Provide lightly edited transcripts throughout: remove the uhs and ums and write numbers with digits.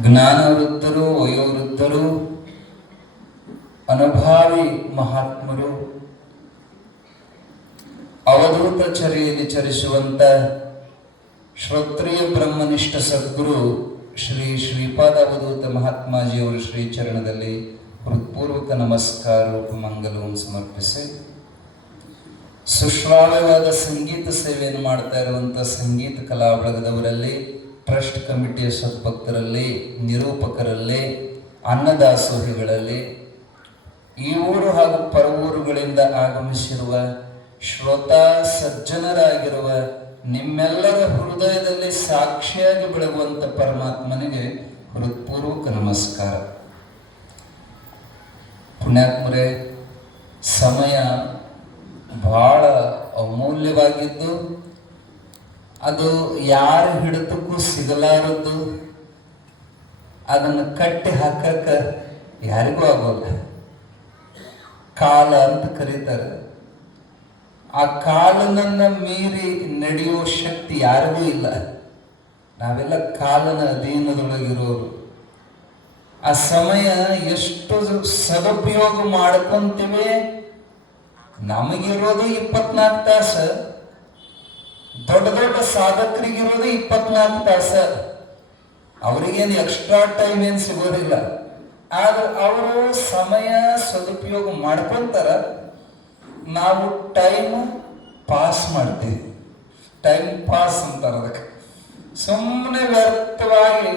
ಜ್ಞಾನವೃದ್ಧರು, ವಯೋವೃದ್ಧರು, ಅನುಭಾವಿ ಮಹಾತ್ಮರು, ಅವಧೂತ ಚರ್ಯೆಯಲ್ಲಿ ಚರಿಸುವಂತ ಶ್ರೋತ್ರಿಯ ಬ್ರಹ್ಮನಿಷ್ಠ ಸದ್ಗುರು ಶ್ರೀ ಶ್ರೀಪಾದ ಅವಧೂತ ಮಹಾತ್ಮಾಜಿಯವರು ಶ್ರೀ ಚರಣದಲ್ಲಿ ಹೃತ್ಪೂರ್ವಕ ನಮಸ್ಕಾರ ಮಂಗಲವನ್ನು ಸಮರ್ಪಿಸಿ, ಸುಶ್ರಾವ್ಯವಾದ ಸಂಗೀತ ಸೇವೆಯನ್ನು ಮಾಡ್ತಾ ಇರುವಂಥ ಸಂಗೀತ ಕಲಾ ಬಳಗದವರಲ್ಲಿ, ಟ್ರಸ್ಟ್ ಕಮಿಟಿಯ ಸದ್ಭಕ್ತರಲ್ಲಿ, ನಿರೂಪಕರಲ್ಲಿ, ಅನ್ನದಾಸೋಹಿಗಳಲ್ಲಿ, ಈ ಊರು ಹಾಗೂ ಪರವೂರುಗಳಿಂದ ಆಗಮಿಸಿರುವ ಶ್ರೋತಾ ಸಜ್ಜನರಾಗಿರುವ ನಿಮ್ಮೆಲ್ಲರ ಹೃದಯದಲ್ಲಿ ಸಾಕ್ಷಿಯಾಗಿ ಬೆಳಗುವಂಥ ಪರಮಾತ್ಮನಿಗೆ ಹೃತ್ಪೂರ್ವಕ ನಮಸ್ಕಾರ. ಪುಣ್ಯಾತ್ಮರೇ, ಸಮಯ ಬಹಳ ಅಮೂಲ್ಯವಾಗಿದ್ದು ಅದು ಯಾರ ಹಿಡಿತಕ್ಕೂ ಸಿಗಲಾರದ್ದು. ಅದನ್ನು ಕಟ್ಟಿ ಹಾಕಕ್ಕ ಯಾರಿಗೂ ಆಗೋಲ್ಲ. ಕಾಲ ಅಂತ ಕರೀತಾರೆ. ಆ ಕಾಲನನ್ನ ಮೀರಿ ನಡೆಯೋ ಶಕ್ತಿ ಯಾರಿಗೂ ಇಲ್ಲ. ನಾವೆಲ್ಲ ಕಾಲನ ಅಧೀನದೊಳಗಿರೋರು. ಆ ಸಮಯ ಎಷ್ಟು ಸದುಪಯೋಗ ಮಾಡ್ಕೊಂತೀವಿ. ನಮಗಿರೋದು 24 ತಾಸು, ದೊಡ್ಡ ದೊಡ್ಡ ಸಾಧಕರಿಗಿರೋದು 24 ತಾಸು. ಅವರಿಗೇನು ಎಕ್ಸ್ಟ್ರಾ ಟೈಮ್ ಏನು ಸಿಗೋದಿಲ್ಲ. ಆದ್ರೆ ಅವರು ಸಮಯ ಸದುಪಯೋಗ ಮಾಡ್ಕೊಂತಾರ. ನಾವು ಟೈಮ್ ಪಾಸ್ ಮಾಡ್ತೀವಿ. ಟೈಮ್ ಪಾಸ್ ಅಂತಾರೆ ಅದಕ್ಕೆ. ಸುಮ್ಮನೆ ವ್ಯರ್ಥವಾಗಿ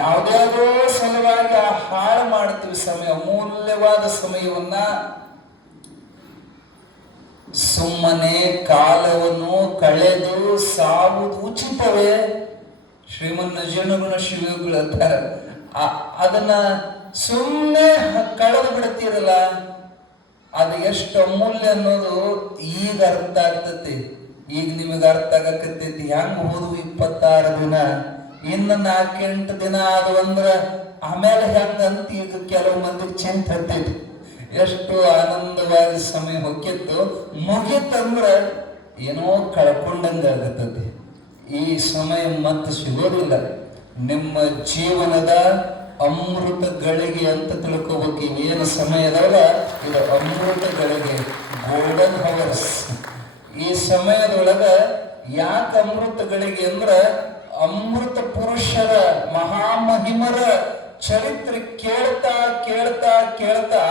ಯಾವುದ್ಯಾವುದೋ ಸಲುವಾಗಿ ಹಾಳು ಮಾಡ್ತೀವಿ ಸಮಯ. ಅಮೂಲ್ಯವಾದ ಸಮಯವನ್ನ ಸುಮ್ಮನೆ ಕಾಲವನ್ನು ಕಳೆದು ಸಾವುದು ಉಚಿತವೇ. ಶ್ರೀಮನ್ ನಿಜಗುಣ ಶಿವಗಳು ಅಂತಾರೆ. ಅದನ್ನ ಸುಮ್ಮನೆ ಕಳೆದು ಬಿಡ್ತೀರಲ್ಲ, ಅದು ಎಷ್ಟು ಅಮೂಲ್ಯ ಅನ್ನೋದು ಈಗ ಅರ್ಥ ಆಗ್ತತಿ. ಈಗ ನಿಮಗೆ ಅರ್ಥ ಆಗಕತ್ತೈತಿ. ಹೆಂಗ್ ಹೋದ್ವು 26 ದಿನ, ಇನ್ನು 4-8 ದಿನ ಆದವು ಅಂದ್ರೆ ಆಮೇಲೆ ಹೆಂಗಂತ ಈಗ ಕೆಲವು ಮಂದಿಗೆ ಚಿಂತ ಹತ್ತೈತಿ. ಎಷ್ಟು ಆನಂದವಾಗಿ ಸಮಯ ಹೊಕ್ಕಿತ್ತು. ಮುಗಿತಂದ್ರೆ ಏನೋ ಕಳ್ಕೊಂಡಂಗೆ ಆಗತ್ತತಿ. ಈ ಸಮಯ ಮತ್ತೆ ಸಿಗೋದಿಲ್ಲ. ನಿಮ್ಮ ಜೀವನದ ಅಮೃತ ಗಳಿಗೆ ಅಂತ ತಿಳ್ಕೋಬೇಕು. ಇವೇನು ಸಮಯ ಅದಾವಲ್ಲ, ಇದು ಅಮೃತ ಗಳಿಗೆ, ಗೋಲ್ಡನ್ ಹವರ್ಸ್. ಈ ಸಮಯದೊಳಗ ಯಾಕೆ ಅಮೃತ ಗಳಿಗೆ ಅಂದ್ರೆ, ಅಮೃತ ಪುರುಷರ ಮಹಾಮಹಿಮರ ಚರಿತ್ರೆ ಕೇಳ್ತಾ ಕೇಳ್ತಾ ಕೇಳ್ತಾ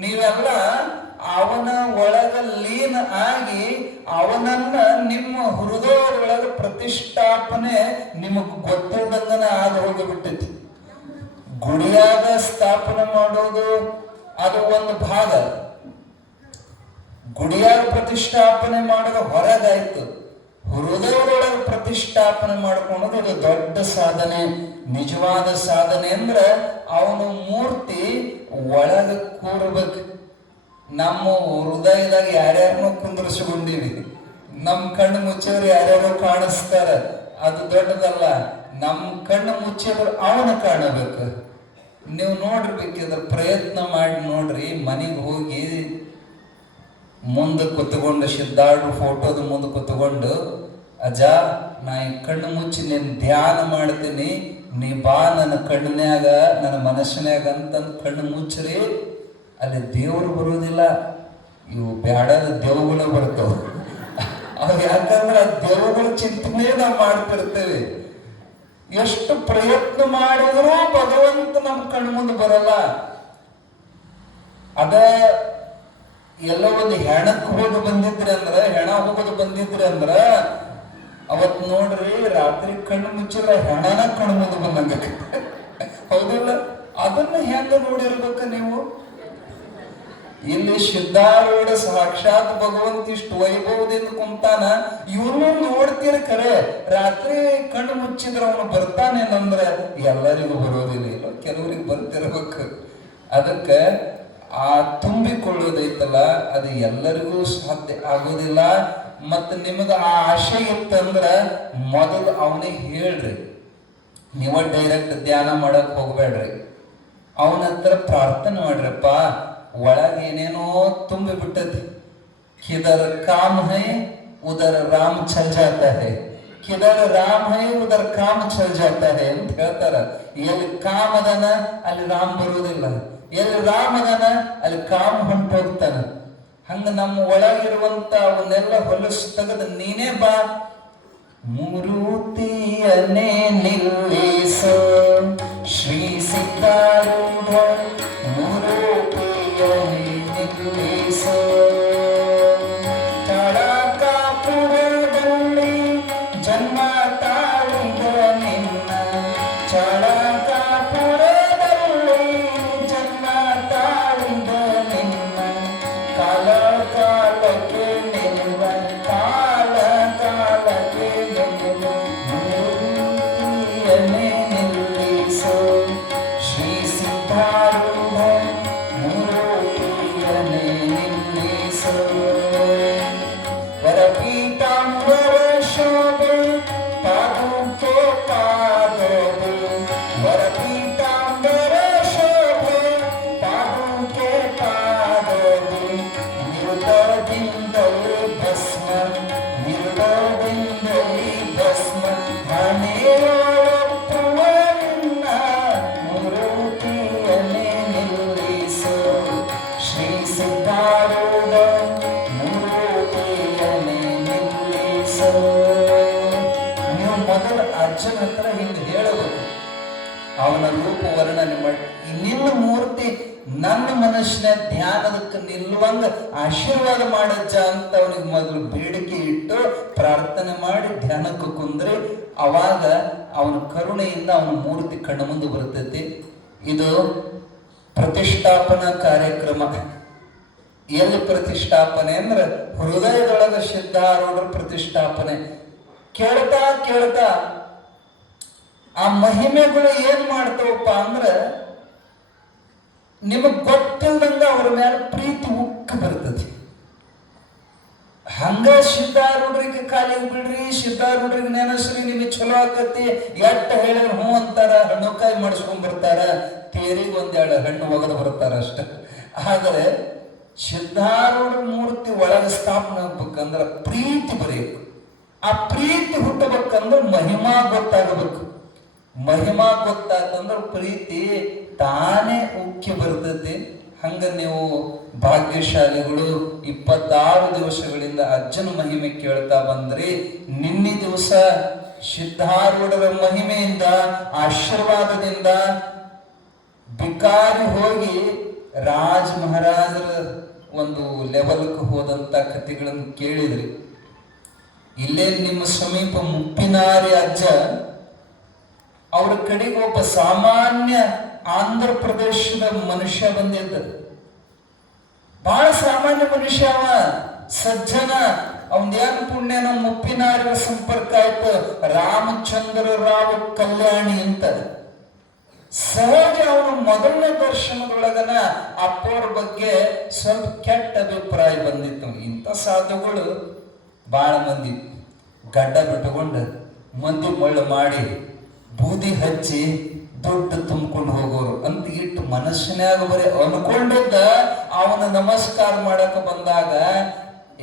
ನೀವೆಲ್ಲ ಅವನ ಒಳಗ ಲೀನ ಆಗಿ ಅವನನ್ನ ನಿಮ್ಮ ಹೃದಯದೊಳಗ ಪ್ರತಿಷ್ಠಾಪನೆ ನಿಮಗ್ ಗೊತ್ತಿಲ್ಲದಂಗನ ಆಗ ಹೋಗಿಬಿಟ್ಟೈತಿ. ಗುಡಿಯಾಗ ಸ್ಥಾಪನೆ ಮಾಡೋದು ಅದು ಒಂದು ಭಾಗ. ಗುಡಿಯಾಗ ಪ್ರತಿಷ್ಠಾಪನೆ ಮಾಡೋದು ಹೊರಗಾಯ್ತು. ಹೃದಯದೊಳಗೆ ಪ್ರತಿಷ್ಠಾಪನೆ ಮಾಡ್ಕೊಳ್ಳೋದು ಅದು ದೊಡ್ಡ ಸಾಧನೆ. ನಿಜವಾದ ಸಾಧನೆ ಅಂದ್ರೆ ಅವನು ಮೂರ್ತಿ ಒಳಗ ಕೂರ್ಬೇಕು. ನಮ್ಮ ಹೃದಯದಾಗ ಯಾರ್ಯಾರನ್ನೋ ಕುಂದರ್ಸ್ಕೊಂಡಿವಿ. ನಮ್ಮ ಕಣ್ಣು ಮುಚ್ಚಿದ್ರೆ ಯಾರ್ಯಾರೋ ಕಾಣಿಸ್ತಾರ. ಅದು ದೊಡ್ಡದಲ್ಲ. ನಮ್ಮ ಕಣ್ಣು ಮುಚ್ಚಿದ್ರೆ ಅವನು ಕಾಣಬೇಕು. ನೀವು ನೋಡಿರ್ಬೇಕಿದ್ರೆ ಪ್ರಯತ್ನ ಮಾಡಿ ನೋಡ್ರಿ. ಮನೆಗೆ ಹೋಗಿ ಮುಂದೆ ಕೂತ್ಕೊಂಡು ಸಿದ್ಧಾರ್ಥ ಫೋಟೋದ ಮುಂದೆ ಕೂತ್ಕೊಂಡು, ಅಜ್ಜ ನಾ ಈ ಕಣ್ಣು ಮುಚ್ಚಿ ನೀನು ಧ್ಯಾನ ಮಾಡ್ತೀನಿ, ನೀ ಬಾ ನನ್ನ ಕಣ್ಣಿನ್ಯಾಗ ನನ್ನ ಮನಸ್ಸಿನ್ಯಾಗ ಅಂತಂದು ಕಣ್ಣು ಮುಚ್ಚ್ರಿ. ಅಲ್ಲಿ ದೇವರು ಬರೋದಿಲ್ಲ, ಇವು ಬ್ಯಾಡದ ದೇವುಗಳು ಬರ್ತಾವ. ಅವು ಯಾಕಂದ್ರೆ ಆ ದೇವುಗಳ ಚಿಂತನೆ ನಾವು ಮಾಡ್ತಿರ್ತೇವೆ. ಎಷ್ಟು ಪ್ರಯತ್ನ ಮಾಡಿದ್ರೂ ಭಗವಂತ ನಮ್ಮ ಕಣ್ಣು ಮುಂದೆ ಬರಲ್ಲ. ಅದ ಎಲ್ಲೋ ಒಂದು ಹೆಣಕ್ಕೆ ಹೋಗಿ ಬಂದಿದ್ರಿ ಅಂದ್ರೆ, ಹೆಣ ಹೋಗೋದು ಬಂದಿದ್ರಿ ಅಂದ್ರ ಅವತ್ ನೋಡ್ರಿ ರಾತ್ರಿ ಕಣ್ಣು ಮುಚ್ಚಿದ್ರೆ ಹೆಣನ ಕಣ್ಣು ಮುಂದೆ ಬಂದಂಗ. ಹೌದಿಲ್ಲ? ಅದನ್ನ ಹೆಂಗ ನೋಡಿರ್ಬೇಕ ನೀವು. ಇಲ್ಲಿ ಸಿದ್ಧಾರೂಢ ಸಾಕ್ಷಾತ್ ಭಗವಂತ ಇಷ್ಟು ವೈಭವದಿಂದ ಕುಂತಾನ. ಇವನು ನೋಡ್ತೀರ ಖರೆ, ರಾತ್ರಿ ಕಣ್ಣು ಮುಚ್ಚಿದ್ರೆ ಅವನು ಬರ್ತಾನೇನಂದ್ರೆ ಎಲ್ಲರಿಗೂ ಬರೋದಿಲ್ಲ. ಇಲ್ಲ, ಕೆಲವರಿಗೆ ಬರ್ತಿರ್ಬೇಕು. ಅದಕ್ಕೆ ಆ ತುಂಬಿಕೊಳ್ಳೋದೈತಲ್ಲ, ಅದು ಎಲ್ಲರಿಗೂ ಸಾಧ್ಯ ಆಗೋದಿಲ್ಲ. ಮತ್ತು ನಿಮಗೆ ಆ ಆಶೆ ಇತ್ತಂದ್ರೆ ಮೊದಲು ಅವನಿಗೆ ಹೇಳ್ರಿ. ನೀವ ಡೈರೆಕ್ಟ್ ಧ್ಯಾನ ಮಾಡಕ್ ಹೋಗ್ಬೇಡ್ರಿ. ಅವನ ಹತ್ರ ಪ್ರಾರ್ಥನೆ ಮಾಡ್ರಪ್ಪ. ಒಳಗೆ ಏನೇನೋ ತುಂಬಿ ಬಿಟ್ಟತಿ. ಕಿದರ್ ಕಾಮ್ ಹೈ ಉದರ್ ರಾಮ್ ಚಲ್ ಜಾತಾ ಹೈ, ಕಿದರ್ ರಾಮ್ ಹೈ ಉದರ್ ಕಾಮ್ ಚಲ್ ಜಾತಾ ಹೈ ಅಂತ ಹೇಳ್ತಾರೆ. ಹೇಳ್ತಾರ, ಎಲ್ಲಿ ಕಾಮದನ ಅಲ್ಲಿ ರಾಮ್ ಬರುವುದಿಲ್ಲ, ಎಲ್ಲಿ ರಾಮದನ ಅಲ್ಲಿ ಕಾಮ ಹೊಂಟೋಗ್ತಾನ. ಹಂಗ ನಮ್ಮ ಒಳಗಿರುವಂತ ಅವನ್ನೆಲ್ಲ ಹೊಲಸು ತೆಗೆದು ನೀನೇ ಬಾ, ಮೂರುತಿಯನ್ನೇ ನಿಲ್ಲಿಸ ಶ್ರೀ ಸಿದ್ಧಾರೂಢ ಮೂರುತಿಯನ್ನೇ ನಿಲ್ಲಿಸ. ಚಳಕಾಪುರದಲ್ಲಿ ಜನ್ಮ ತಾಳಿದ ನಿನ್ನ, ಚಳಕಾಪುರದಲ್ಲಿ ಜನ್ಮ ತಾಳಿದ ನಿನ್ನ, ಕಾಲ ಕಾಲಕ್ಕೆ ನಿಲ್ಲುವ ಕಾಲ ಕಾಲಕ್ಕೆ ನಿಲ್ಲುವ ಮೂರುತಿಯನ್ನೇ ನಿಲ್ಲಿಸು ಶ್ರೀ ಸಿದ್ಧಾರೂಢ ಮೂರುತಿಯನ್ನೇ ನಿಲ್ಲಿಸು. ವರಪೀತಾಂಬರ ಶೋಭೆ ಪಾದುಕೆ ಪಾದದೆ, ವರಪೀತಾಂಬರ ಶೋಭೆ ಪಾದುಕೆ ಪಾದದೆ, ನಿರುತದಿಂದಲೇ ಭಸ್ಮ ನಿರುತದಿಂದಲೇ ಭಸ್ಮ ಹಣೆಯೊಳಪ್ಪುವ ನಿನ್ನ ಮೂರುತಿಯನ್ನೇ ನಿಲ್ಲಿಸು ಶ್ರೀ ಸಿದ್ಧಾರೂಢ ಮೂರುತಿಯನ್ನೇ ನಿಲ್ಲಿಸು. ನೀವು ಮೊದಲು ಅಜ್ಜನ ಹತ್ರ ಹಿಂಗೆ ಹೇಳಬೇಕು, ಅವನ ರೂಪ ವರ್ಣನೆ ಮಾಡಿ, ನಿನ್ನ ಮೂರ್ತಿ ನನ್ನ ಮನಸ್ಸಿನ ಧ್ಯಾನದಕ್ಕೆ ನಿಲ್ಲುವಂಗ ಆಶೀರ್ವಾದ ಮಾಡಜ್ಜ ಅಂತ ಅವನಿಗೆ ಮೊದಲು ಬೇಡಿಕೆ ಇಟ್ಟು ಪ್ರಾರ್ಥನೆ ಮಾಡಿ ಧ್ಯಾನಕ್ಕೆ ಕುಂದ್ರೆ ಅವಾಗ ಅವನ ಕರುಣೆಯಿಂದ ಅವನ ಮೂರ್ತಿ ಕಣ್ಣು ಮುಂದೆ ಬರ್ತೈತಿ. ಇದು ಪ್ರತಿಷ್ಠಾಪನಾ ಕಾರ್ಯಕ್ರಮ. ಎಲ್ಲಿ ಪ್ರತಿಷ್ಠಾಪನೆ ಅಂದ್ರೆ ಹೃದಯದೊಳಗ ಸಿದ್ಧಾರೂಢರ ಪ್ರತಿಷ್ಠಾಪನೆ. ಕೇಳ್ತಾ ಕೇಳ್ತಾ ಆ ಮಹಿಮೆಗಳು ಏನ್ ಮಾಡ್ತಾವಪ್ಪ ಅಂದ್ರೆ ನಿಮಗ್ ಗೊತ್ತಿಲ್ದಂಗ ಅವ್ರ ಮೇಲೆ ಪ್ರೀತಿ ಉಕ್ಕ ಬರ್ತದೆ. ಹಂಗ ಸಿದ್ಧಾರೂಢರಿಗೆ ಕಾಲಿಗೆ ಬಿಡ್ರಿ, ಸಿದ್ಧಾರೂಢರಿಗೆ ನೆನಸ್ರಿ, ನಿಮಗೆ ಚಲೋ ಆಕತಿ, ಎಟ್ಟ ಹೇಳಿದ್ರೆ ಹ್ಞೂ ಅಂತಾರ, ಹಣ್ಣುಕಾಯಿ ಮಾಡಿಸ್ಕೊಂಡ್ ಬರ್ತಾರ, ತೇರಿಗೆ ಒಂದೆರಡು ಹಣ್ಣು ಒಗದು ಬರ್ತಾರ ಅಷ್ಟ. ಆದರೆ ಸಿದ್ಧಾರೂಢ ಮೂರ್ತಿ ಒಳಗೆ ಸ್ಥಾಪನೆ ಆಗ್ಬೇಕಂದ್ರ ಪ್ರೀತಿ ಬರೀಬೇಕು. ಆ ಪ್ರೀತಿ ಹುಟ್ಟಬೇಕಂದ್ರೆ ಮಹಿಮಾ ಗೊತ್ತಾಗಬೇಕು. ಮಹಿಮಾ ಗೊತ್ತಾತಂದ್ರೆ ಪ್ರೀತಿ ತಾನೇ ಉಕ್ಕಿ ಬರ್ತೈತಿ. ಹಂಗ ನೀವು ಭಾಗ್ಯಶಾಲಿಗಳು 26 ದಿವಸಗಳಿಂದ ಅಜ್ಜನ ಮಹಿಮೆ ಕೇಳ್ತಾ ಬಂದ್ರಿ. ನಿನ್ನೆ ದಿವಸ ಸಿದ್ಧಾರೂಢರ ಮಹಿಮೆಯಿಂದ ಆಶೀರ್ವಾದದಿಂದ ಬಿಕಾರಿ ಹೋಗಿ ರಾಜ ಮಹಾರಾಜರ ಒಂದು ಲೆವೆಲ್ಗೆ ಹೋದಂತ ಕಥೆಗಳನ್ನು ಕೇಳಿದ್ರಿ. ಇಲ್ಲೇ ನಿಮ್ಮ ಸಮೀಪ ಮುಪ್ಪಿನಾರಿ ಅಜ್ಜ, ಅವ್ರ ಕಡೆಗೆ ಒಬ್ಬ ಸಾಮಾನ್ಯ ಆಂಧ್ರ ಪ್ರದೇಶದ ಮನುಷ್ಯ ಬಂದಿದ್ದ. ಬಹಳ ಸಾಮಾನ್ಯ ಮನುಷ್ಯ, ಅವ ಸಜ್ಜನ. ಅವನ್ದೇನು ಪುಣ್ಯ, ನಮ್ಮ ಮುಪ್ಪಿನಾರಿಯ ಸಂಪರ್ಕ ಆಯ್ತು. ರಾಮಚಂದ್ರ ರಾವ್ ಕಲ್ಯಾಣಿ ಅಂತ. ಸಹಜ ಅವನು ಮೊದಲನೇ ದರ್ಶನದೊಳಗನ ಅಪ್ಪವ್ರ ಬಗ್ಗೆ ಸ್ವಲ್ಪ ಕೆಟ್ಟ ಅಭಿಪ್ರಾಯ ಬಂದಿತ್ತು. ಇಂಥ ಸಾಧುಗಳು ಬಹಳ ಮಂದಿ ಗಡ್ಡ ಬಿಟ್ಟುಕೊಂಡು ಮಂದಿ ಮಳ್ಳು ಮಾಡಿ ಬೂದಿ ಹಚ್ಚಿ ದುಡ್ಡು ತುಂಬಿಕೊಂಡು ಹೋಗೋರು ಅಂತ ಇಟ್ಟು ಮನಸ್ಸಿನಾಗ ಬರೀ ಅನ್ಕೊಂಡಿದ್ದ. ಅವನ ನಮಸ್ಕಾರ ಮಾಡಕ ಬಂದಾಗ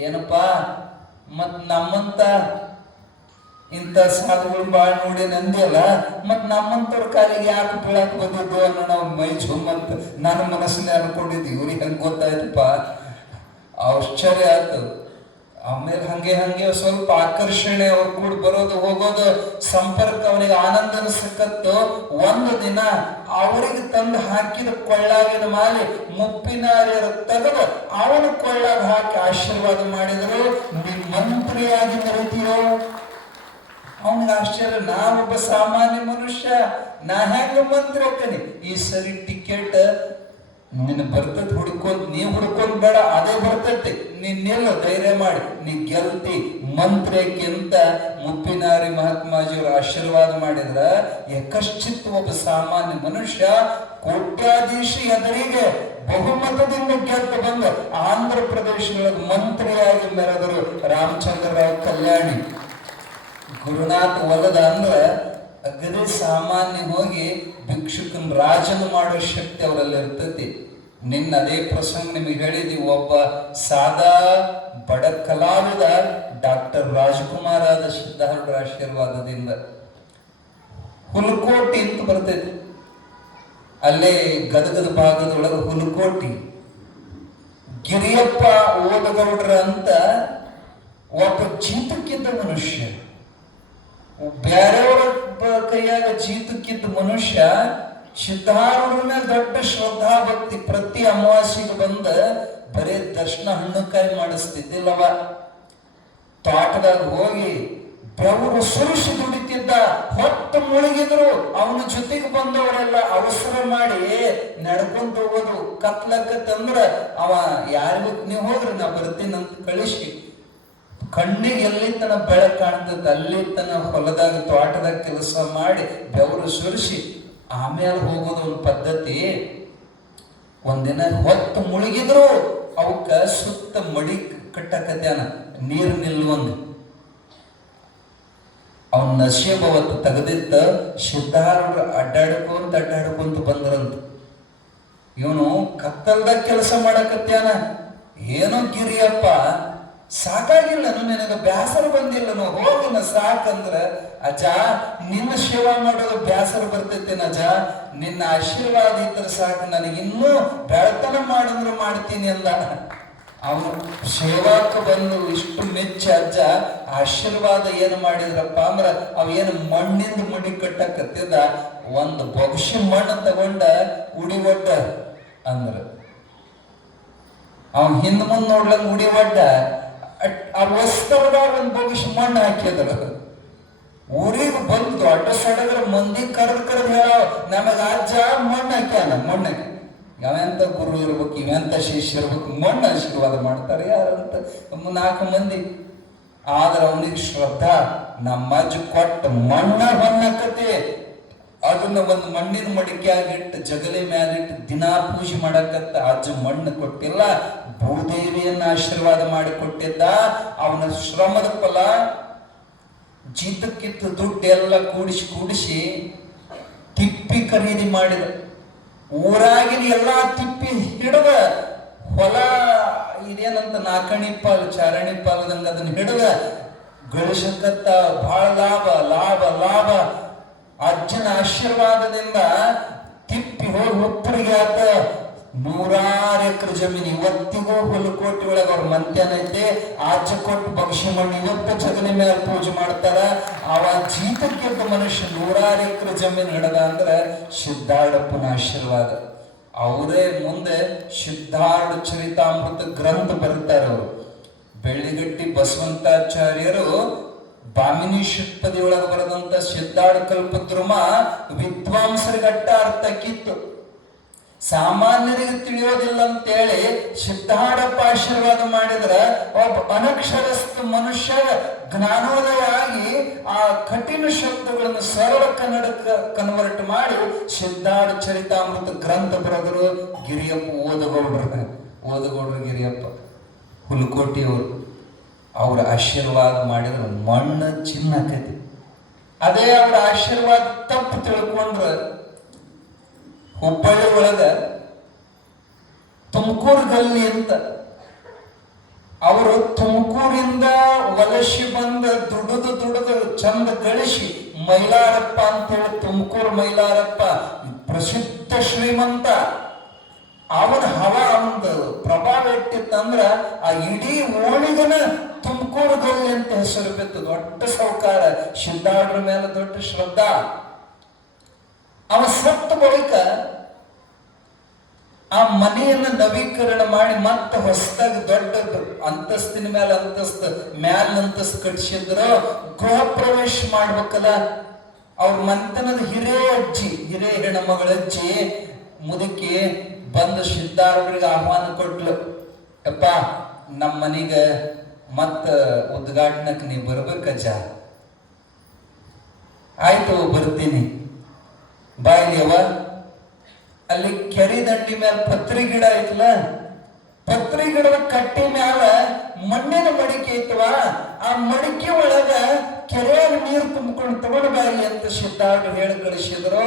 ಏನಪ್ಪಾ, ಮತ್ ನಮ್ಮಂತ ಇಂಥ ಸಾಧುಗಳು ಬಾಳ್ ನೋಡಿ ನಂದಿಯಲ್ಲ, ಮತ್ ನಮ್ಮಂತವ್ರ ಕಾಲಿಗೆ ಯಾಕೆ ಬೀಳಾಕ ಬಂದಿದ್ದು ಅನ್ನೋ ನಾವು ಮೈ ಜುಮ್ಮಂತ ನನ್ನ ಮನಸ್ಸಿನ ಅನ್ಕೊಂಡಿದ್ವಿ. ಇವ್ರಿಗೆ ಹೆಂಗ್ ಗೊತ್ತಾಯ್ತಪ್ಪ, ಆಶ್ಚರ್ಯ ಆಯ್ತು. ಆಮೇಲೆ ಹಂಗೆ ಸ್ವಲ್ಪ ಆಕರ್ಷಣೆ, ಅವ್ರು ಕೂಡ ಬರೋದು ಹೋಗೋದು ಸಂಪರ್ಕ ಅವನಿಗೆ ಆನಂದನ ಸಿಕ್ಕತ್ತು. ಒಂದು ದಿನ ಅವರಿಗೆ ತಂದು ಹಾಕಿದ ಕೊಳ್ಳಾಗಿನ ಮಾಲಿ ಮುಪ್ಪಿನಾರಿಯರು ತೆಗೆದು ಅವನ ಕೊಳ್ಳಾಗ ಹಾಕಿ ಆಶೀರ್ವಾದ ಮಾಡಿದ್ರು. ನಿಮ್ಮ ಮಂತ್ರಿಯಾಗಿ ಮೆರೀತೀಯೋ? ಅವನಿಗೆ ಆಶ್ಚರ್ಯ, ನಾವೊಬ್ಬ ಸಾಮಾನ್ಯ ಮನುಷ್ಯ, ನಾ ಹೆಂಗ ಮಂತ್ರಿ ಹಾಕನಿ? ಈ ಸರಿ ಟಿಕೆಟ್ ನಿನ್ನ ಬರ್ತದ, ನೀ ಹುಡ್ಕೊಂಡ್ ಬೇಡ, ಅದೇ ಬರ್ತೈತಿ, ನಿನ್ನೆಲ್ಲ ಧೈರ್ಯ ಮಾಡಿ ನೀ ಗೆಲ್ತಿ, ಮಂತ್ರಿಯಕ್ಕಿಂತ ಮುಪ್ಪಿನಾರಿ ಮಹಾತ್ಮಾಜಿಯವರು ಆಶೀರ್ವಾದ ಮಾಡಿದ್ರ ಯಕಶ್ಚಿತ್ ಒಬ್ಬ ಸಾಮಾನ್ಯ ಮನುಷ್ಯ ಕೋಟ್ಯಾಧೀಶ ಎದುರಿಗೆ ಬಹುಮತದಿಂದ ಗೆದ್ದು ಬಂದು ಆಂಧ್ರ ಪ್ರದೇಶದೊಳಗೆ ಮಂತ್ರಿಯಾಗಿ ಮೆರೆದರು ರಾಮಚಂದ್ರರಾವ್ ಕಲ್ಯಾಣಿ. ಗುರುನಾಥ್ ಒಗದ ಅಂದ್ರೆ ಅಗದಿ ಸಾಮಾನ್ಯ ಹೋಗಿ ಭಿಕ್ಷುಕನ್ ರಾಜನ ಮಾಡೋ ಶಕ್ತಿ ಅವರಲ್ಲಿ ಇರ್ತೈತಿ. ನಿನ್ನ ಅದೇ ಪ್ರಸಂಗ ನಿಮಗೆ ಹೇಳಿದ್ವಿ. ಒಬ್ಬ ಸಾದಾ ಬಡ ಕಲಾವಿದ ಡಾಕ್ಟರ್ ರಾಜ್ಕುಮಾರ್ ಆದ ಸಿದ್ಧಾರೂಢರ ಆಶೀರ್ವಾದದಿಂದ ಹುಲಕೋಟಿ ಅಂತ ಬರ್ತೈತಿ. ಅಲ್ಲೇ ಗದಗದ ಭಾಗದೊಳಗೆ ಹುಲಕೋಟಿ. ಗಿರಿಯಪ್ಪ ಓದಗೌಡ್ರ ಅಂತ ಒಬ್ಬ ಜೀತಕ್ಕಿದ್ದ ಮನುಷ್ಯ, ಬ್ಯಾರೆಯವರ ಕೈಯಾಗ ಜೀತಕ್ಕಿದ್ದ ಮನುಷ್ಯ ಸಿದ್ಧಾರೂಢರ ಮೇಲೆ ದೊಡ್ಡ ಶ್ರದ್ಧಾ ಭಕ್ತಿ. ಪ್ರತಿ ಅಮಾವಾಸ್ಯೆಗೆ ಬಂದ ಬರೇ ದರ್ಶನ ಹಣ್ಣುಕಾಯಿ ಮಾಡಿಸ್ತಿದ್ದಿಲ್ಲವ. ತೋಟದಾಗ ಹೋಗಿ ಬೆವರು ಸುರಿಸಿ ದುಡಿತಿದ್ದ. ಹೊತ್ತು ಮುಳುಗಿದ್ರು ಅವನ ಜೊತೆಗೆ ಬಂದವರೆಲ್ಲ ಅವಸರ ಮಾಡಿ ನಡ್ಕೊಂತ ಹೋಗೋದು. ಕತ್ಲಕ್ಕಂದ್ರ ಅವ ಯಾರಿಗೂ ನೀವು ಹೋಗ್ರಿ ನಾ ಬರ್ತೀನಂತ ಕಳಿಸಿ, ಕಣ್ಣಿಗೆ ಎಲ್ಲಿ ತನ ಬೆಳಕು ಕಾಣ್ತದ ಅಲ್ಲಿ ತನ ಹೊಲದಾಗ ತೋಟದಾಗ ಕೆಲಸ ಮಾಡಿ ಬೆವರು ಸುರಿಸಿ ಆಮೇಲೆ ಹೋಗೋದು ಒಂದು ಪದ್ಧತಿ. ಒಂದಿನ ಹೊತ್ತು ಮುಳುಗಿದ್ರು ಅವಕ್ಕ ಸುತ್ತ ಮಡಿ ಕಟ್ಟಕತ್ಯಾನ, ನೀರು ನಿಲ್ಲುವಂಗ. ಅವನ ನಶೀಬ ಅವತ್ತು ತೆಗೆದಿತ್ತ. ಸಿದ್ಧಾರೂಢರು ಅಡ್ಡಾಡ್ಕೊಂತ ಬಂದ್ರಂತ. ಇವನು ಕತ್ತಲ್ದಾಗ ಕೆಲಸ ಮಾಡಕತ್ಯಾನ. ಏನೋ ಗಿರಿಯಪ್ಪ ಸಾಕಾಗಿಲ್ಲ ನಿನಗ, ಬ್ಯಾಸರ ಬಂದಿಲ್ಲನು, ಹೋಗಿನ ಸಾಕಂದ್ರ ಅಜ್ಜ ನಿನ್ನ ಸೇವಾ ಮಾಡೋದು ಬ್ಯಾಸರ ಬರ್ತೈತೇನ ಅಜ್ಜ, ನಿನ್ನ ಆಶೀರ್ವಾದ ಇದ್ರೆ ಸಾಕು, ನನಗೆ ಇನ್ನೂ ಬೆಳತನ ಮಾಡಿದ್ರು ಮಾಡ್ತೀನಿ ಅಂದ. ಅವನು ಸೇವಾಕ್ಕೆ ಬಂದು ಇಷ್ಟು ಮೆಚ್ಚ ಅಜ್ಜ ಆಶೀರ್ವಾದ ಏನು ಮಾಡಿದ್ರಪ್ಪ ಅಂದ್ರ ಅವೇನು ಮಣ್ಣಿಂದ ಮುಡಿ ಕಟ್ಟಕತ್ತಿದ ಒಂದು ಬೊಗಸಿ ಮಣ್ಣು ತಗೊಂಡ ಉಡಿ ಒಡ್ಡ ಅಂದ್ರ ಅವನ್ ಹಿಂದ್ ಮುಂದ್ ನೋಡ್ಲಂಗ ಉಡಿ ಒಡ್ಡ. ಆ ವಸ್ತುದಾಗ ಒಂದು ಬೊಗಸಿ ಮಣ್ಣು ಹಾಕಿದ್ರು. ಊರಿಗೆ ಬಂದು ದೊಡ್ಡ ಸಡಗರ ಮಂದಿ ಕರೆದು ಹೇಳ ನಮಗ ಅಜ್ಜ ಮಣ್ಣು ಹಾಕ್ಯಾನ. ಮಣ್ಣಕ್ಕೆ ಯಾವೆಂತ ಗುರು ಇರ್ಬೇಕು, ಇವೆಂತ ಶಿಷ್ಯ ಇರ್ಬೇಕು, ಮಣ್ಣು ಆಶೀರ್ವಾದ ಮಾಡ್ತಾರೆ ಯಾರಂತ 4 ಮಂದಿ. ಆದ್ರೆ ಅವನಿಗೆ ಶ್ರದ್ಧಾ, ನಮ್ಮ ಅಜ್ಜ ಕೊಟ್ಟ ಮಣ್ಣ ಹೊನ್ನಕತೆ ಅದನ್ನ ಒಂದು ಮಣ್ಣಿನ ಮಡಿಕೆ ಆಗಿಟ್ಟು ಜಗಲಿ ಮ್ಯಾಲಿಟ್ಟು ದಿನಾ ಪೂಜೆ ಮಾಡಕತ್ತ. ಅಜ್ಜ ಮಣ್ಣು ಕೊಟ್ಟಿಲ್ಲ, ಭೂದೇವಿಯನ್ನ ಆಶೀರ್ವಾದ ಮಾಡಿ ಕೊಟ್ಟಿದ್ದ. ಅವನ ಶ್ರಮದ ಫಲ ಜೀತಕ್ಕಿತ್ತು ದುಡ್ಡು ಎಲ್ಲ ಕೂಡಿಸಿ ತಿಪ್ಪಿ ಖರೀದಿ ಮಾಡಿದ. ಊರಾಗಿನ ಎಲ್ಲಾ ತಿಪ್ಪಿ ಹಿಡದ ಹೊಲ ಇದೇನಂತ 4 ಪಾಲು ಚಾರಣಿ ಪಾಲದಂಗ ಅದನ್ನ ಹಿಡದ ಗಳಿಸಕತ್ತ. ಬಹಳ ಲಾಭ. ಅಜ್ಜನ ಆಶೀರ್ವಾದದಿಂದ ತಿಪ್ಪಿ ಹೋಗಿ ಒಬ್ಬರಿಗೆ ಆತ 100 ಎಕರೆ ಜಮೀನು. ಇವತ್ತಿಗೂ ಹುಲಕೋಟಿ ಒಳಗೆ ಅವ್ರ ಮಂತ್ಯಾನ ಐತೆ. ಆಚ ಕೊಟ್ಟು ಬಕ್ಷಿ ಮಣ್ಣು ಇವತ್ತು ಜಗಲಿ ಮೇಲೆ ಪೂಜೆ ಮಾಡ್ತಾರ. ಅವ ಜೀತಕ್ಕಿದ್ದ ಮನುಷ್ಯ 100 ಎಕರೆ ಜಮೀನು ಹಿಡದ ಅಂದ್ರೆ ಸಿದ್ಧಾರೂಢಪ್ಪನ ಆಶೀರ್ವಾದ. ಅವರೇ ಮುಂದೆ ಸಿದ್ಧಾರೂಢ ಚರಿತಾಮೃತ ಗ್ರಂಥ ಬರೀತಾರೆ. ಅವರು ಬೆಳ್ಳಿಗಟ್ಟಿ ಬಸವಂತಾಚಾರ್ಯರು ಬಾಮಿನಿ ಷಟ್ಪದಿ ಒಳಗೆ ಬರೆದಂತ ಸಿದ್ಧಾರೂಢ ಕಲ್ಪದ್ರುಮ ವಿದ್ವಾಂಸರಿಗೆ ಅಟ್ಟ ಅರ್ಥಕ್ಕಿತ್ತು, ಸಾಮಾನ್ಯರಿಗೆ ತಿಳಿಯೋದಿಲ್ಲ ಅಂತೇಳಿ ಸಿದ್ಧಾರೂಢಪ್ಪ ಆಶೀರ್ವಾದ ಮಾಡಿದ್ರ ಒಬ್ಬ ಅನಕ್ಷರಸ್ಥ ಮನುಷ್ಯ ಜ್ಞಾನೋದಯ ಆಗಿ ಆ ಕಠಿಣ ಶಬ್ದಗಳನ್ನು ಸರಳ ಕನ್ನಡಕ್ಕೆ ಕನ್ವರ್ಟ್ ಮಾಡಿ ಸಿದ್ಧಾರೂಢ ಚರಿತಾಮೃತ ಗ್ರಂಥ ಬರೆದರು. ಗಿರಿಯಪ್ಪ ಓದಗೌಡ್ರು ಗಿರಿಯಪ್ಪ ಹುಲಕೋಟಿಯವರು. ಅವ್ರ ಆಶೀರ್ವಾದ ಮಾಡಿದ್ರು ಮಣ್ಣು ಚಿನ್ನಕತಿ. ಅದೇ ಅವ್ರ ಆಶೀರ್ವಾದ ತಪ್ಪು ತಿಳ್ಕೊಂಡ್ರ ಹುಬ್ಬಳ್ಳಿ ಒಳಗ ತುಮಕೂರು ಗಲ್ಲಿ ಅಂತ, ಅವರು ತುಮಕೂರಿಂದ ವಲಸಿ ಬಂದ ದುಡಿದು ಚಂದ ಗಳಿಸಿ ಮೈಲಾರಪ್ಪ ಅಂತೇಳಿ ತುಮಕೂರು ಮೈಲಾರಪ್ಪ ಪ್ರಸಿದ್ಧ ಶ್ರೀಮಂತ. ಅವನ ಅವನದು ಪ್ರಭಾವ ಎಟ್ಟಿತ್ತಂದ್ರ ಆ ಇಡೀ ಓಣಿಗನ ತುಮಕೂರು ಗಲ್ಲಿ ಅಂತ ಹೆಸರು ಬಿತ್ತು. ದೊಡ್ಡ ಸೌಕಾರ, ಸಿದ್ಧಾರೂಢರ ಮೇಲೆ ದೊಡ್ಡ ಶ್ರದ್ಧಾ. ಅವ ಸತ್ತ ಬಳಿಕ ಆ ಮನೆಯನ್ನ ನವೀಕರಣ ಮಾಡಿ ಮತ್ತೆ ಹೊಸದಾಗಿ ದೊಡ್ಡ ಅಂತಸ್ತಿನ ಮೇಲೆ ಅಂತಸ್ತು ಕಟ್ಟಿಸಿದ್ರು. ಗೃಹ ಪ್ರವೇಶ ಮಾಡ್ಬೇಕಲ್ಲ. ಅವ್ರ ಮಂತನದ ಹಿರೇ ಹೆಣ್ಮಗಳ ಅಜ್ಜಿ ಮುದುಕಿ ಬಂದು ಸಿದ್ಧಾರೂಢರಿಗೆ ಆಹ್ವಾನ ಕೊಟ್ಲು. ಯಪ್ಪ ನಮ್ಮ ಮನೆಗೆ ಮತ್ತ ಉದ್ಘಾಟನಕ್ಕೆ ನೀ ಬರ್ಬೇಕಜ್ಜ. ಆಯ್ತು ಬರ್ತೀನಿ ಬಾಯಿಲಿ ಅವ. ಅಲ್ಲಿ ಕೆರೆ ದಂಡಿ ಮೇಲೆ ಪತ್ರಿ ಗಿಡ ಐತಲ್ಲ, ಪತ್ರಿ ಗಿಡದ ಕಟ್ಟಿ ಮ್ಯಾಲ ಮಣ್ಣಿನ ಮಡಿಕೆ ಐತವ. ಆ ಮಡಿಕೆ ಒಳಗ ಕೆರೆಯಾಗ ನೀರು ತುಂಬಿಕೊಂಡು ತಗೊಂಡು ಬಾಯಿ ಅಂತ ಸಿದ್ಧಾರೂಢರು ಹೇಳಿ ಕಳಿಸಿದ್ರು.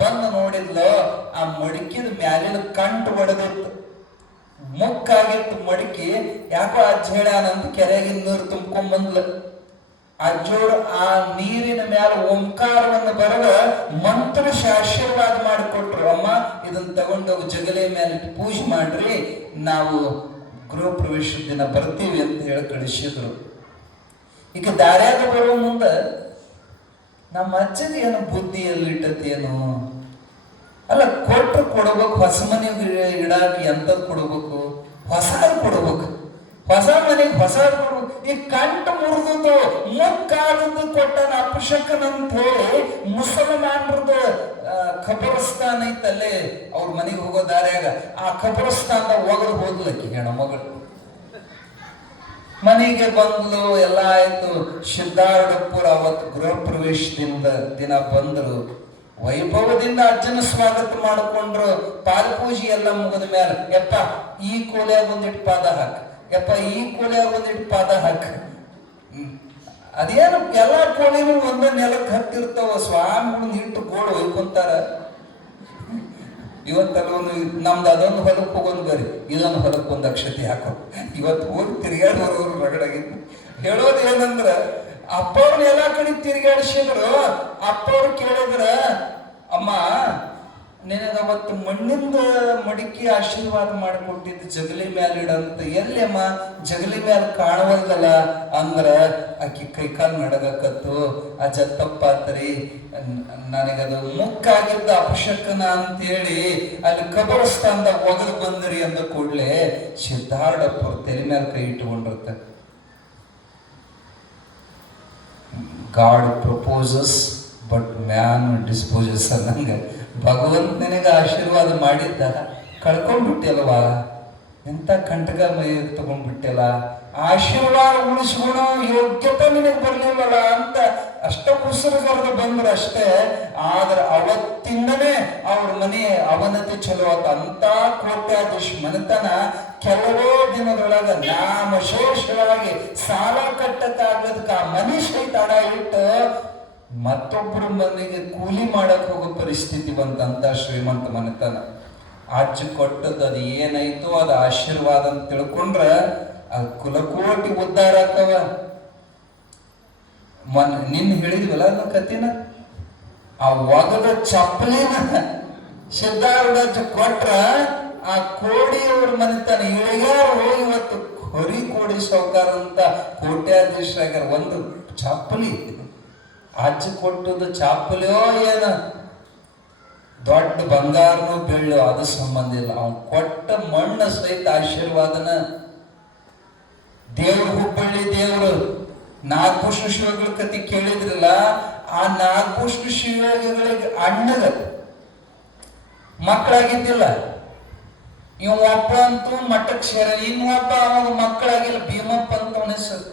ಬಂದು ನೋಡಿದ್ಲು, ಆ ಮಡಿಕೆದ ಮ್ಯಾಲಿನ ಕಂಟು ಒಡೆದಿತ್ತು, ಮುಕ್ಕಾಗಿತ್ತು ಮಡಿಕೆ. ಯಾಕೋ ಅಜ್ಜ ಹೇಳ್ಯಾನಂತ ಕೆರೆಯಾಗಿನ ನೀರು ತುಂಬ್ಕೊಂಡ್ ಬಂದ್ಲು. ಅಜ್ಜೋರು ಆ ನೀರಿನ ಮ್ಯಾಲ ಓಂಕಾರವನ್ನು ಬರೆದ ಮಂತ್ರಶ ಆಶೀರ್ವಾದ ಮಾಡಿಕೊಟ್ರು. ಅಮ್ಮ ಇದನ್ನ ತಗೊಂಡೋಗಿ ಜಗಲಿ ಮೇಲೆ ಪೂಜೆ ಮಾಡ್ರಿ, ನಾವು ಗೃಹ ಪ್ರವೇಶದ ದಿನ ಬರ್ತೀವಿ ಅಂತ ಹೇಳಿ ಕಳಿಸಿದ್ರು. ಈಗ ದಾರ್ಯಾಗ ಬರೋ ಮುಂದೆ ನಮ್ಮ ಅಜ್ಜಗೆ ಏನು ಬುದ್ಧಿ ಎಲ್ಲಿಟ್ಟತೇನು, ಅಲ್ಲ ಕೊಟ್ಟರು ಕೊಡ್ಬೇಕು, ಹೊಸ ಮನೆಗೆ ಇಡಾಕಿ ಎಂಥದ್ದು ಕೊಡ್ಬೇಕು, ಹೊಸದು ಕೊಡ್ಬೇಕು, ಹೊಸ ಮನೆಗೆ ಹೊಸದು ಕೊಡ್ಬೇಕು. ಈ ಕಂಠ ಮುರಿದು ಮುಕ್ಕಾದದ್ದು ಕೊಟ್ಟನ ಅಪಶಕನಂತ ಹೇಳಿ ಮುಸಲ್ಮಾನರದ ಖಬರಸ್ತಾನ ಐತಲ್ಲೇ ಅವ್ರ ಮನೆಗೆ ಹೋಗೋ ದಾರ್ಯಾಗ, ಆ ಖಬರಸ್ತಾನದಾಗ ಒಗದು ಹೋದ್ಲಕ್ಕಿ ಹೆಣ್ಮಗಳು. ಮನೆಗೆ ಬಂದ್ಲು, ಎಲ್ಲ ಆಯ್ತು. ಸಿದ್ಧಾರೂಢಪುರ ಅವತ್ತು ಗೃಹ ಪ್ರವೇಶದಿಂದ ದಿನ ಬಂದ್ರು. ವೈಭವದಿಂದ ಅಜ್ಜನ ಸ್ವಾಗತ ಮಾಡಿಕೊಂಡ್ರು. ಪಾದಪೂಜೆ ಎಲ್ಲ ಮುಗಿದ ಮೇಲೆ, ಯಪ್ಪ ಈ ಕೋಲ್ಯಾಗ ಒಂದಿಟ್ಟು ಪಾದ ಹಾಕ, ಯಪ್ಪ ಈ ಕೋಲ್ಯಾಗ ಒಂದಿಟ್ಟು ಪಾದ ಹಾಕ. ಅದೇನು ಎಲ್ಲಾ ಕೋಳಿನೂ ಒಂದ ನೆಲಕ್ಕೆ ಹತ್ತಿರ್ತಾವ. ಸ್ವಾಮಿಗಳು ಇಟ್ಟು ಗೋಳು ಒಯ್ಕೊಂತಾರ. ಇವತ್ತಲ್ಲ ಒಂದು ನಮ್ದು ಅದೊಂದು ಹೊಲಕ್ಕೆ ಹೋಗೋದು ಬರ್ರಿ, ಇದೊಂದು ಹೊಲಕ್ಕೆ ಒಂದು ಅಕ್ಷತೆ ಹಾಕೋ. ಇವತ್ತು ಹೋಗಿ ತಿರ್ಗಾಡೋರು ರಗಡಾಗಿತ್ತು. ಹೇಳೋದು ಏನಂದ್ರ, ಅಪ್ಪವ್ರನ್ನ ಎಲ್ಲಾ ಕಡೆ ತಿರ್ಗಾಡಿಸಿದ್ರು. ಅಪ್ಪವ್ರು ಕೇಳಿದ್ರ, ಅಮ್ಮ ನಿನಗ ಅವತ್ತು ಮಣ್ಣಿಂದ ಮಡಿಕೆ ಆಶೀರ್ವಾದ ಮಾಡಿಕೊಟ್ಟಿದ್ದು ಜಗಲಿ ಮ್ಯಾಲ ಇಡಂತ, ಎಲ್ಲಿ ಅಮ್ಮ ಜಗಲಿ ಮ್ಯಾಲ ಕಾಣವಲ್ದಲ್ಲ ಅಂದ್ರ ಆಕಿ ಕೈಕಾಲು ನಡಗಕತ್ತು. ಅಜ್ಜ ತಪ್ಪಾತರಿ, ನನಗದು ಮುಕ್ಕಾಗಿದ್ದ ಅಪಶಕನ ಅಂತೇಳಿ ಅಲ್ಲಿ ಕಬರಸ್ಥಾನದಾಗ ಒಗದು ಬಂದ್ರಿ ಅಂದ ಕೂಡ್ಲೆ ಸಿದ್ಧಾರೂಢಪುರ ತಲೆ ಮೇಲೆ ಕೈ ಇಟ್ಟುಕೊಂಡಿರ್ತ. God proposes but man disposes ಅನ್ನಂಗೆ ಭಗವಂತನಿಗೆ ಆಶೀರ್ವಾದ ಮಾಡಿದ್ದ ಕಳ್ಕೊಂಡ್ಬಿಟ್ಟಲ್ವಾ, ಎಂತ ಕಂಟಕ ಮೈ ತಗೊಂಡ್ಬಿಟ್ಟಲ್ಲ. ಆಶೀರ್ವಾದ ಉಳಿಸ್ಕೊಳೋ ಯೋಗ್ಯತೆ ನಿನಗೆ ಬರ್ಲಿಲ್ಲಲ್ಲ ಅಂತ ಅಷ್ಟ ಉಸಿರುಗರ್ದು ಬಂದ್ರು ಅಷ್ಟೇ. ಆದ್ರೆ ಅವತ್ತಿಂದನೇ ಅವ್ರ ಮನೆ ಅವನತಿ ಚಲೋ ಆತ. ಅಂತ ಕೋಟ್ಯಾಧೀಶ ಮನೆತನ ಕೆಲವೇ ದಿನದೊಳಗ ನಾಮಶೇಷವಾಗಿ ಸಾಲ ಕಟ್ಟಕ್ಕಾಗ್ಲದಕ್ಕ ಆ ಮನೆ ಸಹಿತ ಅಡ ಇಟ್ಟು ಮತ್ತೊಬ್ಬರ ಮನೆಗೆ ಕೂಲಿ ಮಾಡಕ್ ಹೋಗೋ ಪರಿಸ್ಥಿತಿ ಬಂತಂತ ಶ್ರೀಮಂತ ಮನೆತನ. ಅಜ್ಜ ಕೊಟ್ಟದ್ದು ಅದು ಏನಾಯ್ತು ಅದು ಆಶೀರ್ವಾದ ಅಂತ ತಿಳ್ಕೊಂಡ್ರ ಅದು ಕುಲಕೋಟಿ ಉದ್ಧಾರ ಆಕವ. ನಿನ್ನ ಹೇಳಿದ್ವಲ್ಲ ಅದನ್ನ ಕತ್ತಿನ, ಆ ಒಗದ ಚಪ್ಪಲಿನ ಸಿದ್ಧಾರೂಢ ಕೊಟ್ರ ಆ ಕೋಡಿಯವ್ರ ಮನೆತನ ಇಳಿಗಾರು ಇವತ್ತು ಹೊರಿ ಕೋಡಿ ಸೌಕಾರ ಅಂತ ಕೋಟ್ಯಾಧೀಶರಾಗ್ಯಾರ. ಒಂದು ಚಪ್ಪಲಿ ಅಜ್ಜ ಕೊಟ್ಟದ್ದು ಚಾಪಲ್ಯೋ ಏನ ದೊಡ್ಡ ಬಂಗಾರನೋ ಬೆಳ್ಳೋ ಅದು ಸಂಬಂಧ ಇಲ್ಲ. ಅವನ್ ಕೊಟ್ಟ ಮಣ್ಣು ಸಹಿತ ಆಶೀರ್ವಾದನ. ದೇವ್ರ ಹುಬ್ಬಳ್ಳಿ ದೇವ್ರು ನಾಗಭೂಷಣ ಶಿವಗಳ ಕತಿ ಕೇಳಿದ್ರಲ್ಲ, ಆ ನಾಗಭೂಷಣ ಶಿವಗಳಿಗೆ ಅಣ್ಣಗ ಮಕ್ಕಳಾಗಿದ್ದಿಲ್ಲ. ಇವ ಒಬ್ಬ ಅಂತೂ ಮಠಕ್ಕೆ ಸೇರ, ಇನ್ನೊಬ್ಬ ಅವಾಗ ಮಕ್ಕಳಾಗಿಲ್ಲ, ಭೀಮಪ್ಪ ಅಂತ ಅವನ ಹೆಸರು.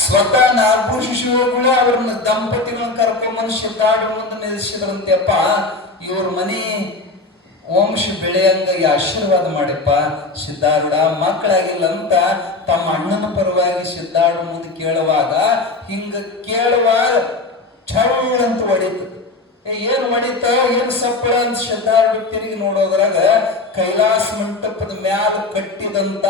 ಸ್ವತಃ ನಾಗಭೂಷಣ ಶಿವಗಳೇ ಅವ್ರನ್ನ ದಂಪತಿಗಳನ್ನ ಕರ್ಕೊಂಬಂದು ಸಿದ್ಧಾರೂಢ ಮುಂದೆ ನಿಲ್ಲಿಸಿದ್ರಂತೆಪ್ಪ. ಇವ್ರ ಮನೆ ವಂಶ ಬೆಳೆಯಂಗ ಆಶೀರ್ವಾದ ಮಾಡಿಪ್ಪ ಸಿದ್ಧಾರೂಢ, ಮಕ್ಕಳಾಗಿಲ್ಲ ಅಂತ ತಮ್ಮ ಅಣ್ಣನ ಪರವಾಗಿ ಸಿದ್ಧಾರೂಢ ಮುಂದೆ ಕೇಳುವಾಗ ಹಿಂಗ ಕೇಳುವಾಗ ಛಳ ಅಂತ ಹೊಡಿತು. ಏನ್ ಹೊಡಿತ, ಏನ್ ಸಪ್ಪಳ ಅಂತ ಸಿದ್ಧಾರೂಢ ತಿರುಗಿ ನೋಡೋದ್ರಾಗ ಕೈಲಾಸ ಮಂಟಪದ ಮ್ಯಾಲ ಕಟ್ಟಿದಂತ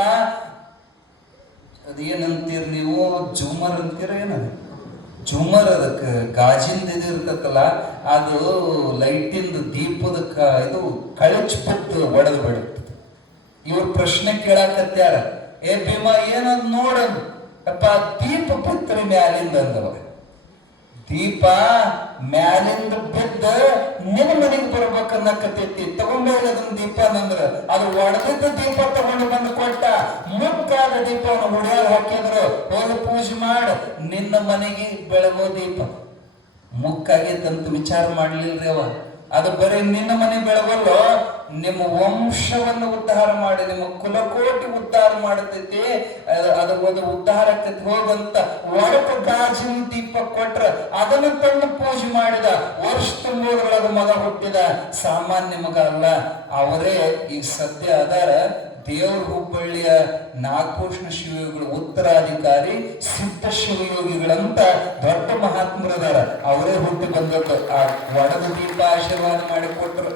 ಅದೇನಂತೀರ ನೀವು, ಜೂಮರ್ ಅಂತೀರ ಏನದ ಜೂಮರ್, ಅದಕ್ಕೆ ಗಾಜಿಂದ ಇದು ಇರ್ತಕ್ಕಲ್ಲ, ಅದು ಲೈಟಿಂದ ದೀಪದ ಇದು ಕಳಚ್ ಪುಟ್ಟು ಒಡೆದು ಬಿಡುತ್ತೆ. ಇವ್ರ ಪ್ರಶ್ನೆ ಕೇಳಾಕತ್ಯಾರ, ಏ ಭೀಮ ಏನಂದ್ ನೋಡ ಅಪ್ಪ, ದೀಪ ಬಿತ್ತರಿ ಮ್ಯಾಲಿಂದ ಅಂದವ. ದೀಪ ಮ್ಯಾಲಿಂದ ಬಿದ್ದ ನಿನ್ನ ಮನೆಗೆ ಬರ್ಬೇಕನ್ನಕತೈತಿ, ತಗೊಂಡೋಗಿ ಅದನ್ನ ದೀಪ ಅಂದ್ರ ಅದು ಒಡೆದಿದ್ದ ದೀಪ ತಗೊಂಡು ಬಂದು ಕೊಟ್ಟ. ಮುಕ್ಕಾದ ದೀಪವನ್ನು ಹುಡಿಯಾಗ ಹಾಕಿದ್ರು, ಹೋಗಿ ಪೂಜೆ ಮಾಡ, ನಿನ್ನ ಮನೆಗೆ ಬೆಳಗೋ ದೀಪ. ಮುಕ್ಕಾಗಿತ್ತಂತ ವಿಚಾರ ಮಾಡ್ಲಿಲ್ರಿ ಅವ. ಅದು ಬರೀ ನಿನ್ನ ಮನೆ ಬೆಳಗಲ್ಲೋ, ನಿಮ್ಮ ವಂಶವನ್ನು ಉದ್ಧಾರ ಮಾಡಿ, ನಿಮ್ಮ ಕುಲಕೋಟಿ ಉದ್ಧಾರ ಮಾಡತೈತಿ. ಅದು ಒಂದು ಉದ್ಧಾರಕ್ಕೆ ಹೋಗಂತ ಒಡಕ ಗಾಜಿನ ದೀಪ ಕೊಟ್ರ ಅದನ್ನು ತಂದು ಪೂಜೆ ಮಾಡಿದ. ವರ್ಷ ತುಂಬೋದ್ರೊಳಗ ಮಗ ಹುಟ್ಟಿದ, ಸಾಮಾನ್ಯ ಮಗ ಅಲ್ಲ. ಅವರೇ ಈಗ ಸದ್ಯ ಅದಾರ ದೇವ್ರ ಹುಬ್ಬಳ್ಳಿಯ ನಾಗಭೂಷಣ ಶಿವಯೋಗಿಗಳ ಉತ್ತರಾಧಿಕಾರಿ ಸಿದ್ಧ ಶಿವಯೋಗಿಗಳಂತ ದೊಡ್ಡ ಮಹಾತ್ಮರದಾರ. ಅವರೇ ಹುಟ್ಟಿ ಬಂದದ್ದು. ಆ ಒಡದ ದೀಪ ಆಶೀರ್ವಾದ ಮಾಡಿಕೊಟ್ರು.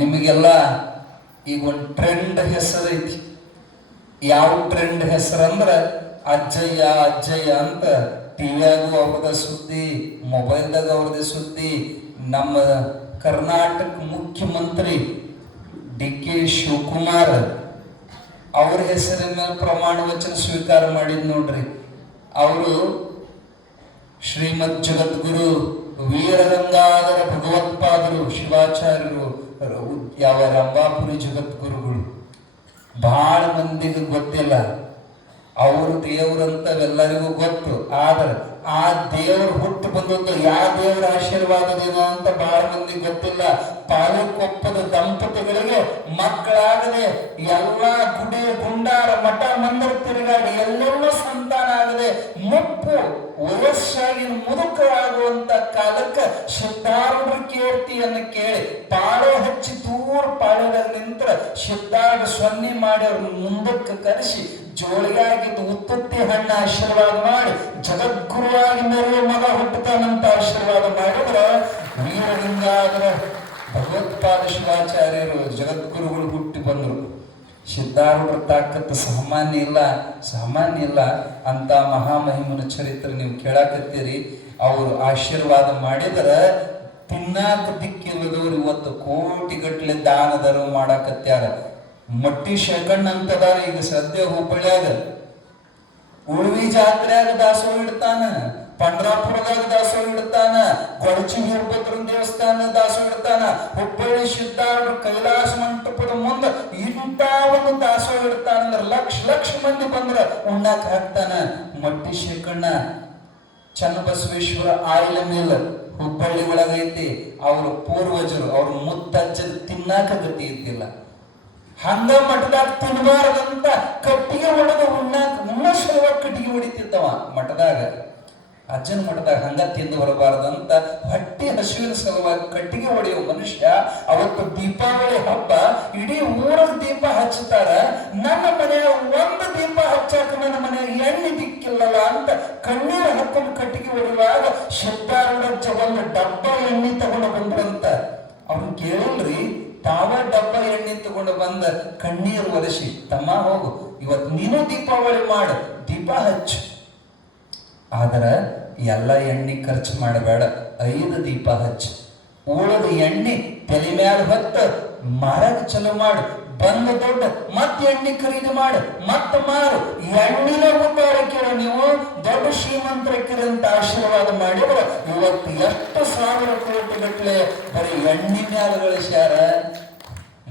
ನಿಮಗೆಲ್ಲ ಈಗ ಒಂದು ಟ್ರೆಂಡ್ ಹೆಸರೈತಿ. ಯಾವ ಟ್ರೆಂಡ್ ಹೆಸರಂದ್ರ ಅಜ್ಜಯ್ಯ ಅಜ್ಜಯ್ಯ ಅಂತ ಟಿವಿಯಾಗೂ ಅವ್ರದ ಸುದ್ದಿ, ಮೊಬೈಲ್ದಾಗ ಅವ್ರದೇ ಸುದ್ದಿ. ನಮ್ಮ ಕರ್ನಾಟಕ ಮುಖ್ಯಮಂತ್ರಿ ಡಿ.ಕೆ. ಶಿವಕುಮಾರ್ ಅವ್ರ ಹೆಸರಿನ ಮೇಲೆ ಪ್ರಮಾಣ ವಚನ ಸ್ವೀಕಾರ ಮಾಡಿದ್ ನೋಡ್ರಿ. ಅವರು ಶ್ರೀಮದ್ ಜಗದ್ಗುರು ವೀರಗಂಗಾಧರ ಭಗವತ್ಪಾದರು ಶಿವಾಚಾರ್ಯರು, ಯಾವ ರಂಭಾಪುರಿ ಜಗದ್ಗುರುಗಳು. ಬಹಳ ಮಂದಿಗೆ ಗೊತ್ತಿಲ್ಲ ಅವರು ದೇವ್ರಂತವೆಲ್ಲರಿಗೂ ಗೊತ್ತು. ಆದ್ರೆ ಆ ದೇವ್ರ ಹುಟ್ಟು ಬಂದದ್ದು ಯಾವ ದೇವರ ಆಶೀರ್ವಾದದೇನೋ ಅಂತ ಬಹಳ ಮಂದಿ ಗೊತ್ತಿಲ್ಲ. ಪಾಲಕೊಪ್ಪದ ದಂಪತಿಗಳಿಗೆ ಮಕ್ಕಳಾಗದೆ ಎಲ್ಲಾ ಗುಡಿ ಗುಂಡಾರ ಮಠ ಮಂದಿರ ತಿರುಗಾಡಿ ಎಲ್ಲೆಲ್ಲ ಸಂತಾನ ಆಗದೆ ಮುಪ್ಪು ವಯಸ್ಸಾಗಿ ಮುದುಕರಾಗುವಂತ ಕಾಲಕ್ಕೆ ಸಿದ್ಧಾರೂಢರ ಕೀರ್ತಿಯನ್ನು ಕೇಳಿ ಪಾಳೆ ಹಚ್ಚಿ ದೂರ ಪಾಳೆದಾಗ ನಿಂತರ ಸಿದ್ಧಾರೂಢ ಸೊನ್ನೆ ಮಾಡಿ ಅವ್ರನ್ನ ಮುಂದಕ್ಕೆ ಕರೆಸಿ ಜೋಳಿಗಾಗಿದ್ದು ಉತ್ತುತ್ತಿ ಹಣ್ಣ ಆಶೀರ್ವಾದ ಮಾಡಿ ಜಗದ್ಗುರುವಾಗಿ ಮೆರೆಯುವ ಮಗ ಹುಟ್ಟುತ್ತಾನಂತ ಆಶೀರ್ವಾದ ಮಾಡಿದ್ರ ವೀರಗಂಗಾಧರ ಭಗವತ್ಪಾದ ಶಿವಾಚಾರ್ಯರು ಜಗದ್ಗುರುಗಳು ಹುಟ್ಟಿ ಬಂದರು. ಸಿದ್ಧಾರೂಢರ ತಾಕತ್ತು ಸಾಮಾನ್ಯ ಇಲ್ಲ ಅಂತ ಮಹಾಮಹಿಮನ ಚರಿತ್ರೆ ನೀವು ಕೇಳಾಕತ್ತೀರಿ. ಅವರು ಆಶೀರ್ವಾದ ಮಾಡಿದ್ರ ತಿನ್ನಾಕ ದಿಕ್ಕಿಲ್ಲದವ್ರು ಇವತ್ತು ಕೋಟಿಗಟ್ಟಲೆ ದಾನ ಧರ್ಮ ಮಾಡಾಕತ್ಯಾರ. ಮಟ್ಟಿ ಶೇಖಣ್ಣ ಅಂತದಾರ ಈಗ ಸದ್ಯ ಹುಬ್ಬಳ್ಳಿಯಾಗ ಉಳ್ವಿ ಜಾತ್ರೆಯಾಗ ದಾಸೋಹ ಇಡ್ತಾನ, ಪಂಡ್ರಾಪುರದಾಗ ದಾಸೋಹ ಇಡ್ತಾನ, ಕೊಡಚಿ ವೀರಭದ್ರನ ದೇವಸ್ಥಾನ ದಾಸೋಹ ಇಡ್ತಾನ, ಹುಬ್ಬಳ್ಳಿ ಸಿದ್ಧಾರೂಢ ಕೈಲಾಸ ಮಂಟಪದ ಮುಂದೆ ಇಂಥ ಒಂದು ದಾಸೋಹ ಇಡ್ತಾನಂದ್ರ ಲಕ್ಷ ಮಂದಿ ಬಂದ್ರ ಉಣ್ಣಾಕ ಹಾಕ್ತಾನ. ಮಟ್ಟಿ ಶೇಖಣ್ಣ ಚನ್ನಬಸವೇಶ್ವರ ಆಯಿಲ್ ಮಿಲ್ ಹುಬ್ಬಳ್ಳಿ ಒಳಗೈತಿ. ಅವ್ರ ಪೂರ್ವಜರು ಅವ್ರ ಮುತ್ತಜ್ಜದ ತಿನ್ನಾಕ ಗತಿ ಇದ್ದಿಲ್ಲ. ಹಂಗ ಮಠದಾಗ ತಿನ್ನಬಾರದಂತ ಕಟ್ಟಿಗೆ ಹೊಡೆದು ಉಣ್ಣ ಸಲುವಾಗಿ ಕಟ್ಟಿಗೆ ಹೊಡಿತಿದ್ದವ ಮಠದಾಗ. ಅಜ್ಜನ ಮಠದಾಗ ಹಂಗ ತಿಂದು ಬರಬಾರದಂತ ಹೊಟ್ಟಿ ಹಸುವಿನ ಸಲುವಾಗಿ ಕಟ್ಟಿಗೆ ಹೊಡೆಯುವ ಮನುಷ್ಯ ಅವತ್ತು ದೀಪಾವಳಿ ಹಬ್ಬ ಇಡೀ ಊರದ ದೀಪ ಹಚ್ಚುತ್ತಾರ. ನನ್ನ ಮನೆಯ ಒಂದು ದೀಪ ಹಚ್ಚಾಕ ನನ್ನ ಮನೆಯ ಎಣ್ಣೆ ದಿಕ್ಕಿಲ್ಲಲ್ಲ ಅಂತ ಕಣ್ಣೀರು ಹಾಕೊಂಡು ಕಟ್ಟಿಗೆ ಹೊಡೆಯುವಾಗ ಸಿದ್ಧಾರೂಢ ಒಂದು ಡಬ್ಬ ಎಣ್ಣೆ ತಗೊಂಡು ಬಂದ್ರಂತ. ಅವ್ರು ಕೇಳಿಲ್ರಿ, ತಾವ ಡಬ್ಬ ಎಣ್ಣೆ ತಗೊಂಡು ಬಂದ ಕಣ್ಣೀರು ಒರೆಸಿ, ತಮ್ಮ ಹೋಗು ಇವತ್ತು ನೀನು ದೀಪಾವಳಿ ಮಾಡು, ದೀಪ ಹಚ್ಚು, ಆದ್ರ ಎಲ್ಲ ಎಣ್ಣೆ ಖರ್ಚು ಮಾಡಬೇಡ, 5 ದೀಪ ಹಚ್ಚು, ಉಳದ ಎಣ್ಣೆ ತಲೆ ಮ್ಯಾಲ ಹೊತ್ತ ಮಾರಕ್ ಚಲೋ ಮಾಡು, ಬಂದ ದೊಡ್ಡ ಮತ್ ಎಣ್ಣೆ ಖರೀದಿ ಮಾಡು, ಮತ್ ಮಾರು, ಎಣ್ಣಿನ ಉದ್ದಾರ ಕೇಳ ನೀವು ದೊಡ್ಡ ಶ್ರೀಮಂತರಕ್ಕಿರಂತ ಆಶೀರ್ವಾದ ಮಾಡಿದ್ರ ಇವತ್ತು ಎಷ್ಟು ಸಾವಿರ ಕೋಟಿ ಗಟ್ಟಲೆ ಬರೀ ಎಣ್ಣೆ ಮ್ಯಾಲ ಗಳಿಸ್ಯಾರ.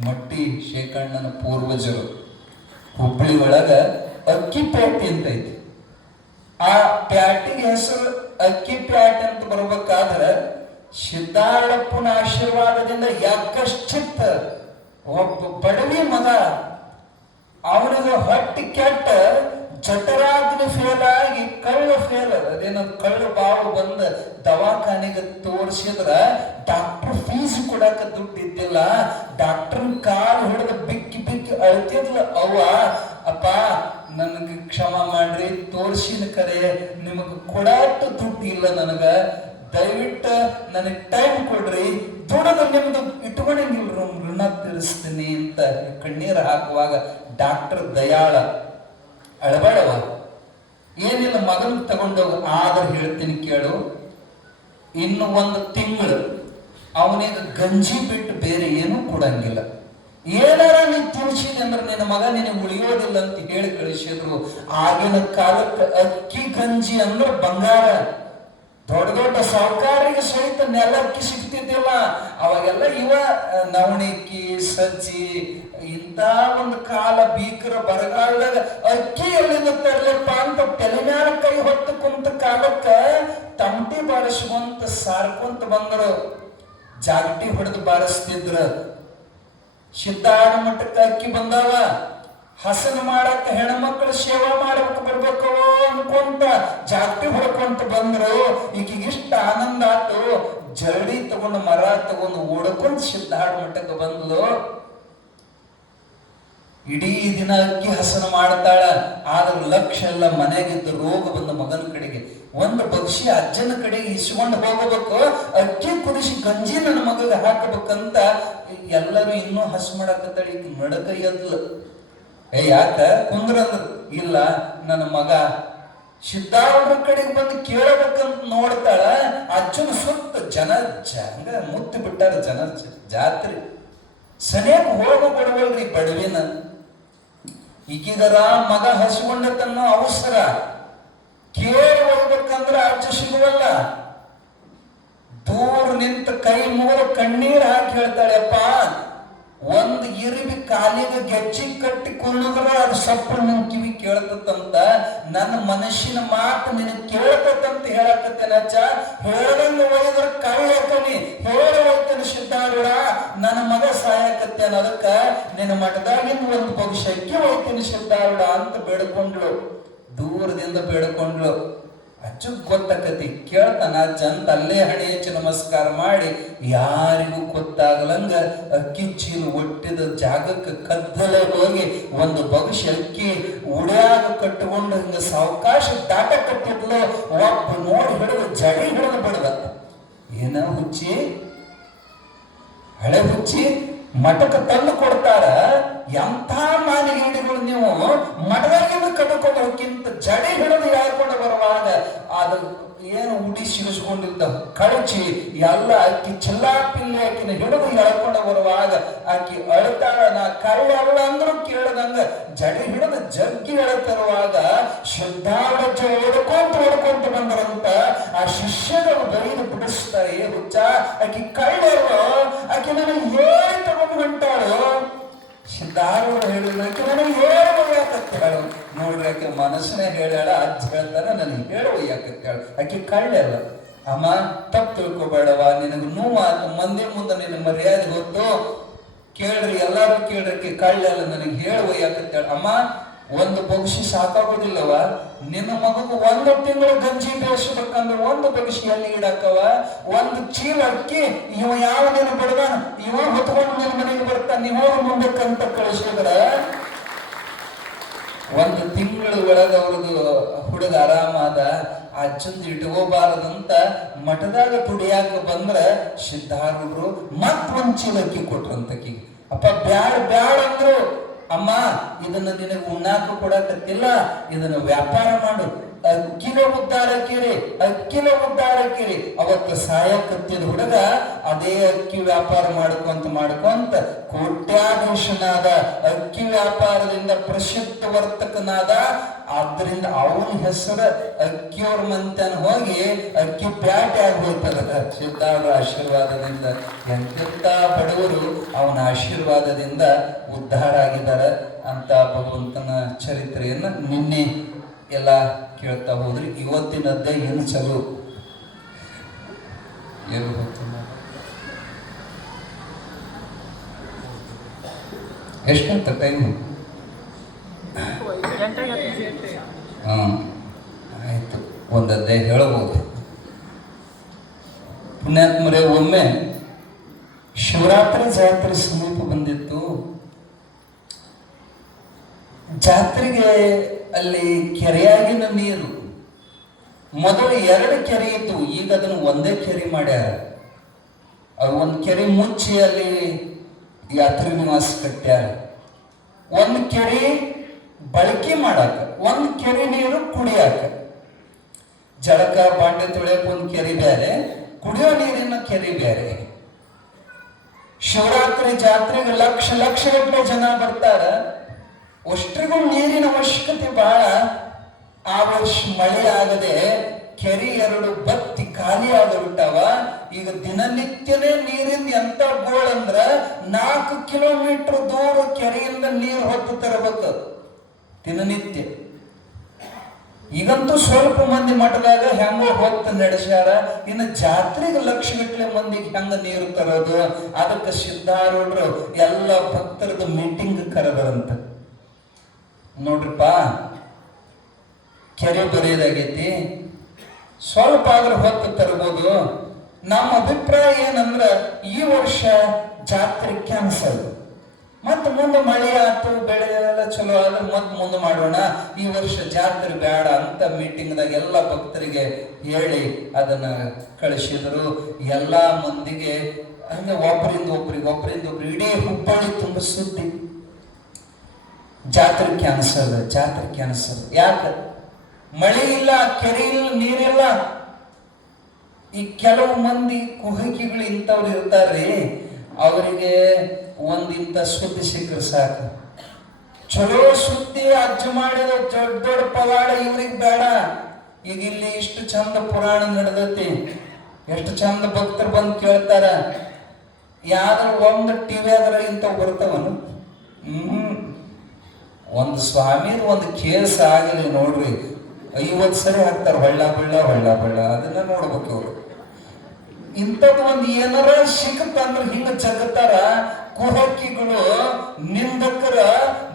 ಮಟ್ಟಿ ಶೇಖಣ್ಣನ ಪೂರ್ವಜರು ಹುಬ್ಬಳ್ಳಿ ಒಳಗ ಅಕ್ಕಿ ಪ್ಯಾಟಿ ಅಂತ ಐತಿ. ಆ ಪ್ಯಾಟಿಗೆ ಹೆಸರು ಅಕ್ಕಿ ಪ್ಯಾಟಿ ಅಂತ ಬರ್ಬೇಕಾದ್ರೆ ಸಿದ್ಧಾರೂಢಪ್ಪನ ಆಶೀರ್ವಾದದಿಂದ ಯಾಕಶ್ಚಿತ್ತ ಒಬ್ಬ ಬಡವಿ ಮಗ ಅವನಿಗೆ ಹೊಟ್ಟಿ ಕೆಟ್ಟ ಜಠರಾಗ್ನಿ ಫೇಲ್ ಆಗಿ ಅದೇನದು ಕಳ್ಳು ಬಾವು ಬಂದ ದವಾಖಾನೆಗೆ ತೋರಿಸಿದ್ರ ಡಾಕ್ಟರ್ ಫೀಸ್ ಕೊಡಾಕ ದುಡ್ಡು ಇದ್ದಿಲ್ಲ. ಡಾಕ್ಟರ್ನ ಕಾಲು ಹಿಡಿದು ಬಿಕ್ಕಿ ಅಳ್ತಿದ್ಲ ಅವ್ವ, ಅಪ್ಪ ನನಗೆ ಕ್ಷಮ ಮಾಡ್ರಿ, ತೋರ್ಸಿನ ಕರೆ ನಿಮಗ್ ಕೊಡಾಟ ದುಡ್ಡು ಇಲ್ಲ, ನನಗ ದಯವಿಟ್ಟು ನನಗೆ ಟೈಮ್ ಕೊಡ್ರಿ, ದುಡ್ಡು ನಿಮ್ದು ಇಟ್ಕೊಂಡಂಗಿಲ್ರು, ಋಣ ತೀರಿಸ್ತೀನಿ ಅಂತ ಕಣ್ಣೀರು ಹಾಕುವಾಗ ಡಾಕ್ಟರ್ ದಯಾಳ ಅಳಬೇಡವ, ಏನಿಲ್ಲ ಮಗನ ತಗೊಂಡೋಗ, ಆದ್ರೆ ಹೇಳ್ತೀನಿ ಕೇಳು, ಇನ್ನು 1 ತಿಂಗಳು ಅವನಿಗೆ ಗಂಜಿ ಬಿಟ್ಟು ಬೇರೆ ಏನೂ ಕೊಡಂಗಿಲ್ಲ, ಏನಾರ ನೀನ್ ತಿಳಿಸಿದೆ ಅಂದ್ರೆ ನಿನ್ನ ಮಗ ನಿನಗೆ ಉಳಿಯೋದಿಲ್ಲ ಅಂತ ಹೇಳಿ ಕಳಿಸಿದ್ರು. ಆಗಿನ ಕಾಲಕ್ಕೆ ಅಕ್ಕಿ ಗಂಜಿ ಅಂದ್ರೆ ಬಂಗಾರ. ದೊಡ್ಡ ದೊಡ್ಡ ಸಾಹುಕಾರಿಗೆ ಸಹಿತ ನೆಲಕ್ಕಿ ಸಿಗ್ತಿದ್ದಿಲ್ಲ. ಅವಾಗೆಲ್ಲ ನವಣಿಕ್ಕಿ ಸಜ್ಜಿ ಇಂಥ ಒಂದು ಕಾಲ ಭೀಕರ ಬರಗಾಲದಾಗ ಅಕ್ಕಿ ಎಲ್ಲಿಂದ ತರ್ಲಪ್ಪ ಅಂತ ತೆಲೆಮ್ಯಾಲ ಕೈ ಹೊತ್ತು ಕುಂತ ಕಾಲಕ್ಕ ತಮಟಿ ಬಾರಿಸ್ಕೊಂತ ಸಾರ್ಕೊಂತ ಬಂದ್ರು, ಜಾಗಟಿ ಹೊಡೆದು ಬಾರಿಸ್ತಿದ್ರ. ಸಿದ್ಧಾರೂಢ ಮಠಕ್ಕೆ ಅಕ್ಕಿ ಬಂದಾವ, ಹಸನ ಮಾಡಕ್ಕ ಹೆಣ್ಮಕ್ಳು ಸೇವಾ ಮಾಡಬೇಕು ಬರ್ಬೇಕು ಅನ್ಕೊಂತ ಜಾಗಟಿ ಹೊಡ್ಕೊಂತ ಬಂದ್ರು. ಈಗಿಗೆ ಇಷ್ಟ ಆನಂದ ಆತು, ಜರಡಿ ತಗೊಂಡು ಮರ ತಗೊಂಡು ಓಡ್ಕೊಂತ ಸಿದ್ಧಾರೂಢ ಮಠಕ್ಕೆ ಬಂದ್ಲು. ಇಡೀ ದಿನ ಅಕ್ಕಿ ಹಸನ ಮಾಡ್ತಾಳ, ಆದ್ರೆ ಲಕ್ಷ್ಯ ಎಲ್ಲ ಮನೆಗಿದ್ದ ರೋಗ ಬಂದ ಮಗನ ಕಡೆಗೆ. ಒಂದು ಪಕ್ಷಿ ಅಜ್ಜನ ಕಡೆಗೆ ಇಸ್ಕೊಂಡು ಹೋಗಬೇಕು, ಅಕ್ಕಿ ಕುದಿಸಿ ಗಂಜಿ ನನ್ನ ಮಗಗೆ ಹಾಕಬೇಕಂತ ಎಲ್ಲರೂ ಇನ್ನೂ ಹಸು ಮಾಡಕತ್ತಾಳ. ಈಗ ನಡಕ ಎದ್ಲು ಯಾಕ ಕುಂದ್ರಂದ್ರು. ಇಲ್ಲ, ನನ್ನ ಮಗ ಸಿದ್ಧಾರೂಢರ ಕಡೆಗೆ ಬಂದು ಕೇಳಬೇಕಂತ ನೋಡ್ತಾಳ. ಅಜ್ಜನ ಸುತ್ತ ಜನ ಹಂಗ ಮುತ್ತು ಬಿಟ್ಟಾರ ಜನ. ಜಾತ್ರೆ ಸನಿಯಾಗ ಹೋಗ ಬಿಡವಲ್ರಿ ಬಡವಿನ. ಈಗೀಗರ ಮಗ ಹಸಿಕೊಂಡತನ್ನೋ ಅವಸರ, ಕೇಳಿ ಹೋಗ್ಬೇಕಂದ್ರ ಅಜ್ಜ ಸಿಗುವಲ್ಲ. ದೂರ ನಿಂತ ಕೈ ಮುಗಿದು ಕಣ್ಣೀರು ಹಾಕಿ ಹೇಳ್ತಾಳೆಪ್ಪ, ಒಂದು ಇರಿಬಿ ಕಾಲಿಗೆ ಗೆಜ್ಜಿ ಕಟ್ಟಿ ಕುಣಿದ್ರ ಅದು ಸಪ್ಪು ನಿನ್ ಕಿವಿ ಕೇಳ್ತಂತ. ನನ್ನ ಮನಸ್ಸಿನ ಮಾತು ನಿನಗೆ ಕೇಳ್ತಂತ ಹೇಳಕತ್ತೇನ ಅಜ್ಜ. ಹೇಳ್ದಂಗ ಒಯ್ದ್ರ ಕಳ್ಳಿ ಹೇಳ ಹೋಗ್ತೇನೆ ಸಿದ್ಧಾರೂಢ, ನನ್ನ ಮಗ ಸಾಯಕತ್ತೇನ. ಅದಕ್ಕ ನಿನ್ನ ಮಠದಾಗಿನ ಒಂದು ಭವಿಷ್ಯಕ್ಕೆ ಹೋಗ್ತೀನಿ ಸಿದ್ಧಾರೂಢ ಅಂತ ಬೇಡ್ಕೊಂಡ್ಳು. ದೂರದಿಂದ ಬೇಡ್ಕೊಂಡ್ಳು. ಅಜ್ಜ ಗೊತ್ತಾಕತಿ, ಕೇಳ್ತಾನ ಅಜ್ಜ ಅಂತ ಅಲ್ಲೇ ಹಣೆ ಹಚ್ಚಿ ನಮಸ್ಕಾರ ಮಾಡಿ ಯಾರಿಗೂ ಗೊತ್ತಾಗಲಂಗ ಅಕ್ಕಿ ಚೀಲ ಒಟ್ಟಿದ ಜಾಗಕ್ಕೆ ಕದ್ದಲೆ ಹೋಗಿ ಒಂದು ಭವಿಷ್ಯ ಅಕ್ಕಿ ಉಡ್ಯಾಗ ಕಟ್ಟಿಕೊಂಡು ಹಿಂಗ ಸಾವಕಾಶ ದಾಟ ಕಟ್ಟಿದ್ಲು. ಒಬ್ಬ ನೋಡಿ ಹಿಡಿದು ಜಡಿ ಹಿಡಿದು ಬಿಡದ. ಏನ ಹುಚ್ಚಿ, ಹಳೆ ಹುಚ್ಚಿ, ಮಠಕ್ಕೆ ತಂದು ಕೊಡ್ತಾರ. ಎಂಥ ಮಾನಿಗೇಡಿಗಳು ನೀವು, ಮಠದಾಗಿಂದ ಕಟ್ಕೊಂಡಕ್ಕಿಂತ ಜಡಿ ಹಿಡಿದು ಹೇಳ್ಕೊಂಡು ಬರುವಾಗ ಅದು ಏನು ಉಡಿ ಸಿಗಿಸ್ಕೊಂಡಿದ್ದ ಕಳಚಿ ಎಲ್ಲ ಅಕ್ಕಿ ಚಿಲ್ಲಾಪಿಲ್ಲಿ ಆಕಿನ ಹಿಡಿದು ಎಳ್ಕೊಂಡು ಬರುವಾಗ ಆಕಿ ಅಳ್ತಾಳ. ನಾ ಕಳ್ಳಲ್ಲ ಅಂದ್ರೂ ಕೇಳದಂಗ ಜಡಿ ಹಿಡಿದು ಜಗ್ಗಿ ಎಳತರುವಾಗ ಸಿದ್ಧಾರೂಢ ಓಡ್ಕೊಂತ ಬಂದರಂತ ಆ ಶಿಷ್ಯರು ಬೈದು ಬಿಡಿಸ್ತಾರೆ. ಏ ಹುಚ್ಚ, ಆಕಿ ಕಳ್ಳರು, ಆಕಿ ನನಗೆ ಹೇಳಿ ತಗೊಂಡು ಹೊಂಟಾಳು. ಸಿದ್ಧಾರೂಢ ಹೇಳಿದ ಆಕಿ ನನಗೆ ಹೇಳಿ ಒಯ್ಯಾಕತ್ತಾಳು. ನೋಡ್ರಿ, ಆಕೆ ಮನಸ್ಸನ್ನೇ ಹೇಳ್ಯಾಳ. ಅಜ್ಜ ಹೇಳ್ತಾರ ನನಗೆ ಹೇಳಿ ಒಯ್ಯಾಕತ್ತಾಳು. ಆಕಿ ಕಳ್ಳೆಲ್ಲ. ಅಮ್ಮ ತಪ್ಪು ತಿಳ್ಕೊಬೇಡವ, ನಿನಗೆ ನೋವಾತು, ಮಂದಿ ಮುಂದೆ ನಿನ್ನ ಮರ್ಯಾದೆ ಗೊತ್ತು, ಕೇಳ್ರಿ ಎಲ್ಲಾರು ಕೇಳ್ರಿ, ಆಕಿ ಕಳ್ಳೆಲ್ಲ ನನಗೆ ಹೇಳಿ ಒಯ್ಯಾಕತ್ತಾಳು. ಅಮ್ಮ ಒಂದು ಬಗ್ಸಿ ಸಾಕಾಗೋದಿಲ್ಲವ, ನಿನ್ನ ಮಗು ಒಂದು ತಿಂಗಳು ಗಂಜಿ ಬೇಯಿಸ್ಬೇಕಂದ್ರೆ ಒಂದು ಬಗ್ಸಿ ಎಲ್ಲಿ ಇಡಾಕವ, ಒಂದು ಚೀಲ ಅಕ್ಕಿ ಇವ ಯಾವ ನೀನು ಬಿಡದಾನ, ಇವ ಹೊತ್ಕೊಂಡು ನಿನ್ನ ಮನೆಗೆ ಬರ್ತಾನ, ನೀವು ಮುಂದಕ್ಕಂತ ಕಳಿಸಿದ್ರ ಒಂದು ತಿಂಗಳ ಒಳಗ ಅವ್ರದ್ದು ಹುಡುಗ ಆರಾಮಾದ. ಅಜ್ಜಂದು ಇಟ್ಕೋಬಾರದಂತ ಮಠದಾಗ ತುಡಿಯಾಕ ಬಂದ್ರ ಸಿದ್ಧಾರೂಢರು ಮತ್ತೊಂದು ಚೀಲ ಅಕ್ಕಿ ಕೊಟ್ರಂತಕಿ. ಅಪ್ಪ ಬ್ಯಾಡ ಬ್ಯಾಡ ಅಂದ್ರು. ಅಮ್ಮ ಇದನ್ನ ನಿನಗೆ ಉಣ್ಣಾಕ ಕೊಡಕತ್ತಿಲ್ಲ, ಇದನ್ನ ವ್ಯಾಪಾರ ಮಾಡು, ಅಕ್ಕಿನ ಉದ್ದಾರ ಕೇಳಿ. ಅವತ್ತು ಸಾಯಕತ್ತಿದ ಹುಡುಗ ಅದೇ ಅಕ್ಕಿ ವ್ಯಾಪಾರ ಮಾಡ್ಕೊಂತ ಕೋಟ್ಯಾಧೀಶನಾದ, ಅಕ್ಕಿ ವ್ಯಾಪಾರದಿಂದ ಪ್ರಸಿದ್ಧ ವರ್ತಕನಾದ. ಆದ್ರಿಂದ ಅವನ ಹೆಸರು ಅಕ್ಕಿಯವ್ರ ಮಂತನ ಹೋಗಿ ಅಕ್ಕಿ ಪ್ಯಾಟೆ ಆಗೋಯ್ತದ ಸಿದ್ಧಾರೂಢ ಆಶೀರ್ವಾದದಿಂದ. ಎಂತೆಂತ ಬಡವರು ಅವನ ಆಶೀರ್ವಾದದಿಂದ ಉದ್ಧಾರ ಆಗಿದ್ದಾರೆ ಅಂತ ಭಗವಂತನ ಚರಿತ್ರೆಯನ್ನ ನಿನ್ನೆ ಎಲ್ಲ ಕೇಳ್ತಾ ಹೋದ್ರಿ. ಇವತ್ತಿನದ್ದೇ ಏನು ಚಲೋ ಎಷ್ಟಂತ ಟೈಮು? ಆಯ್ತು, ಒಂದದ್ದೇ ಹೇಳಬಹುದು. ಪುಣ್ಯಾತ್ಮರೇ, ಒಮ್ಮೆ ಶಿವರಾತ್ರಿ ಜಾತ್ರೆ ಸಮೀಪ ಬಂದಿತ್ತು. ಜಾತ್ರೆಗೆ ಅಲ್ಲಿ ಕೆರೆಯಾಗಿನ ನೀರು, ಮೊದಲು 2 ಕೆರೆ ಇತ್ತು, ಈಗ ಅದನ್ನು ಒಂದೇ ಕೆರೆ ಮಾಡ್ಯಾರ. ಅದು ಒಂದು ಕೆರೆ ಮುಚ್ಚಿ ಅಲ್ಲಿ ಯಾತ್ರಿ ನಿವಾಸ ಕಟ್ಟ್ಯಾರ. ಒಂದು ಕೆರೆ ಬಳಕೆ ಮಾಡಾಕ, ಒಂದು ಕೆರೆ ನೀರು ಕುಡಿಯಾಕ. ಜಳಕ ಬಾಂಡೆ ತೊಳೆಯಕ್ಕೆ ಒಂದು ಕೆರೆ ಬೇರೆ, ಕುಡಿಯೋ ನೀರಿನ ಕೆರೆ ಬೇರೆ. ಶಿವರಾತ್ರಿ ಜಾತ್ರೆಗೆ ಲಕ್ಷ ಗಟ್ಟಲೆ ಜನ ಬರ್ತಾರ. ಅಷ್ಟ್ರಿಗೂ ನೀರಿನ ಅವಶ್ಯಕತೆ ಬಹಳ. ಆ ವರ್ಷ ಮಳೆ ಆಗದೆ ಕೆರೆ 2 ಬತ್ತಿ ಖಾಲಿ ಆಗಿಬಿಟ್ಟಾವ. ಈಗ ದಿನನಿತ್ಯನೇ ನೀರಿಂದ ಎಂತ ಗೋಳ್ ಅಂದ್ರ 4 ಕಿಲೋಮೀಟರ್ ದೂರ ಕೆರೆಯಿಂದ ನೀರು ಹೊತ್ತು ತರಬೇಕು ದಿನನಿತ್ಯ. ಈಗಂತೂ ಸ್ವಲ್ಪ ಮಂದಿ ಮಠದಾಗ ಹೆಂಗೋ ಹೊತ್ತು ನಡೆಸ್ಯಾರ. ಇನ್ನು ಜಾತ್ರೆಗೆ ಲಕ್ಷಗಟ್ಟಲೆ ಮಂದಿಗೆ ಹೆಂಗ ನೀರು ತರೋದು? ಅದಕ್ಕೆ ಸಿದ್ಧಾರೂಢರು ಎಲ್ಲ ಭಕ್ತರದ್ದು ಮೀಟಿಂಗ್ ಕರೆದರಂತ. ನೋಡ್ರಿಪ್ಪ, ಕೆರೆ ಬರೆಯೋದಾಗೈತಿ, ಸ್ವಲ್ಪ ಆದ್ರೂ ಹೊತ್ತು ತರಬಹುದು. ನಮ್ಮ ಅಭಿಪ್ರಾಯ ಏನಂದ್ರ ಈ ವರ್ಷ ಜಾತ್ರೆ ಕ್ಯಾನ್ಸಲ್. ಮತ್ತೆ ಮುಂದೆ ಮಳೆ ಆಯ್ತು, ಬೆಳೆ ಎಲ್ಲ ಚಲೋ ಆದ್ರೆ ಮತ್ತೆ ಮುಂದೆ ಮಾಡೋಣ, ಈ ವರ್ಷ ಜಾತ್ರೆ ಬೇಡ ಅಂತ ಮೀಟಿಂಗ್ದಾಗ ಎಲ್ಲ ಭಕ್ತರಿಗೆ ಹೇಳಿ ಅದನ್ನ ಕಳಿಸಿದ್ರು. ಎಲ್ಲ ಮಂದಿಗೆ ಹಂಗೆ ಒಬ್ಬರಿಂದ ಒಬ್ರಿಗೆ ಇಡೀ ಹುಬ್ಬಳ್ಳಿ ತುಂಬ ಸುದ್ದಿ. ಜಾತ್ರೆ ಕ್ಯಾನ್ಸಲ್. ಯಾಕೆ? ಮಳೆ ಇಲ್ಲ, ಕೆರೆ ಇಲ್ಲ, ನೀರಿಲ್ಲ. ಈ ಕೆಲವು ಮಂದಿ ಕುಹಕಿಗಳು ಇಂಥವ್ರು ಇರ್ತಾರ್ರಿ, ಅವರಿಗೆ ಒಂದಿಂತ ಸುದ್ದಿ ಸಿಕ್ಕರೆ ಸಾಕು. ಚಲೋ ಸುದ್ದಿ ಅಜ್ಜು ಮಾಡಿದ ದೊಡ್ಡ ದೊಡ್ಡ ಪವಾಡ ಇವ್ರಿಗೆ ಬೇಡ. ಈಗ ಇಲ್ಲಿ ಇಷ್ಟು ಚಂದ ಪುರಾಣ ನಡೆದೈತಿ, ಎಷ್ಟು ಚಂದ ಭಕ್ತರು ಬಂದು ಕೇಳ್ತಾರ. ಯಾವ್ದಾರ ಒಂದು ಟಿವಿ ಆದ್ರೆ ಇಂಥವು ಬರ್ತಾವನು? ಒಂದು ಸ್ವಾಮಿ ಒಂದು ಕೇಸ್ ಆಗಲಿ ನೋಡ್ರಿ, 50 ಸರಿ ಹಾಕ್ತಾರ ಹೊಳ್ಳ ಬಳ್ಳ. ಅದನ್ನ ನೋಡ್ಬೇಕು ಇವರು. ಇಂಥದ್ದು ಒಂದು ಏನಾರ ಸಿಕ್ಕಂದ್ರೆ ಹಿಂಗ ಜಗತ್ತಾರ ಕುಹಕಿಗಳು, ನಿಂದಕರ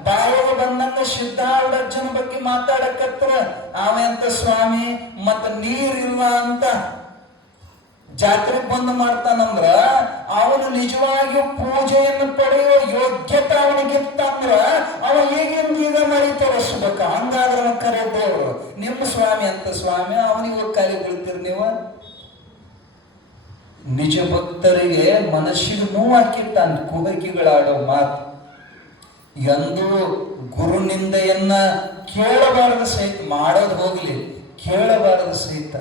ಬಾಯಿಗೆ ಬಂದಂಗ ಸಿದ್ಧಾರೂಢಜ್ಜನ ಬಗ್ಗೆ ಮಾತಾಡಕತ್ರ. ಅವಂತ ಸ್ವಾಮಿ ಮತ್ತ ನೀರಿಲ್ಲ ಅಂತ ಜಾತ್ರೆ ಬಂದ್ ಮಾಡ್ತಾನಂದ್ರ ಅವನು ನಿಜವಾಗಿಯೂ ಪೂಜೆಯನ್ನು ಪಡೆಯುವ ಯೋಗ್ಯತೆ ಅವನಿಗಿತ್ತಂದ್ರ ಅವ ಈಗ ಮಾಡಿ ತೋರಿಸ್ಬೇಕ. ಹಂಗಾದ್ರೆ ಕರೆ ದೇವರು ನಿಮ್ಮ ಸ್ವಾಮಿ ಅಂತ ಸ್ವಾಮಿ ಅವನಿಗೆ ಕಾಲಿ ಬೀಳ್ತೀರಿ ನೀವು. ನಿಜ ಭಕ್ತರಿಗೆ ಮನಸ್ಸಿಗೆ ನೋವಾಕಿತ್ತಾನ ಕುಹಕಿಗಳಾಡೋ ಮಾತು. ಎಂದು ಗುರು ನಿಂದೆಯನ್ನ ಕೇಳಬಾರದು ಸಹಿತ, ಮಾಡೋದು ಹೋಗ್ಲಿ, ಕೇಳಬಾರದು ಸಹಿತ.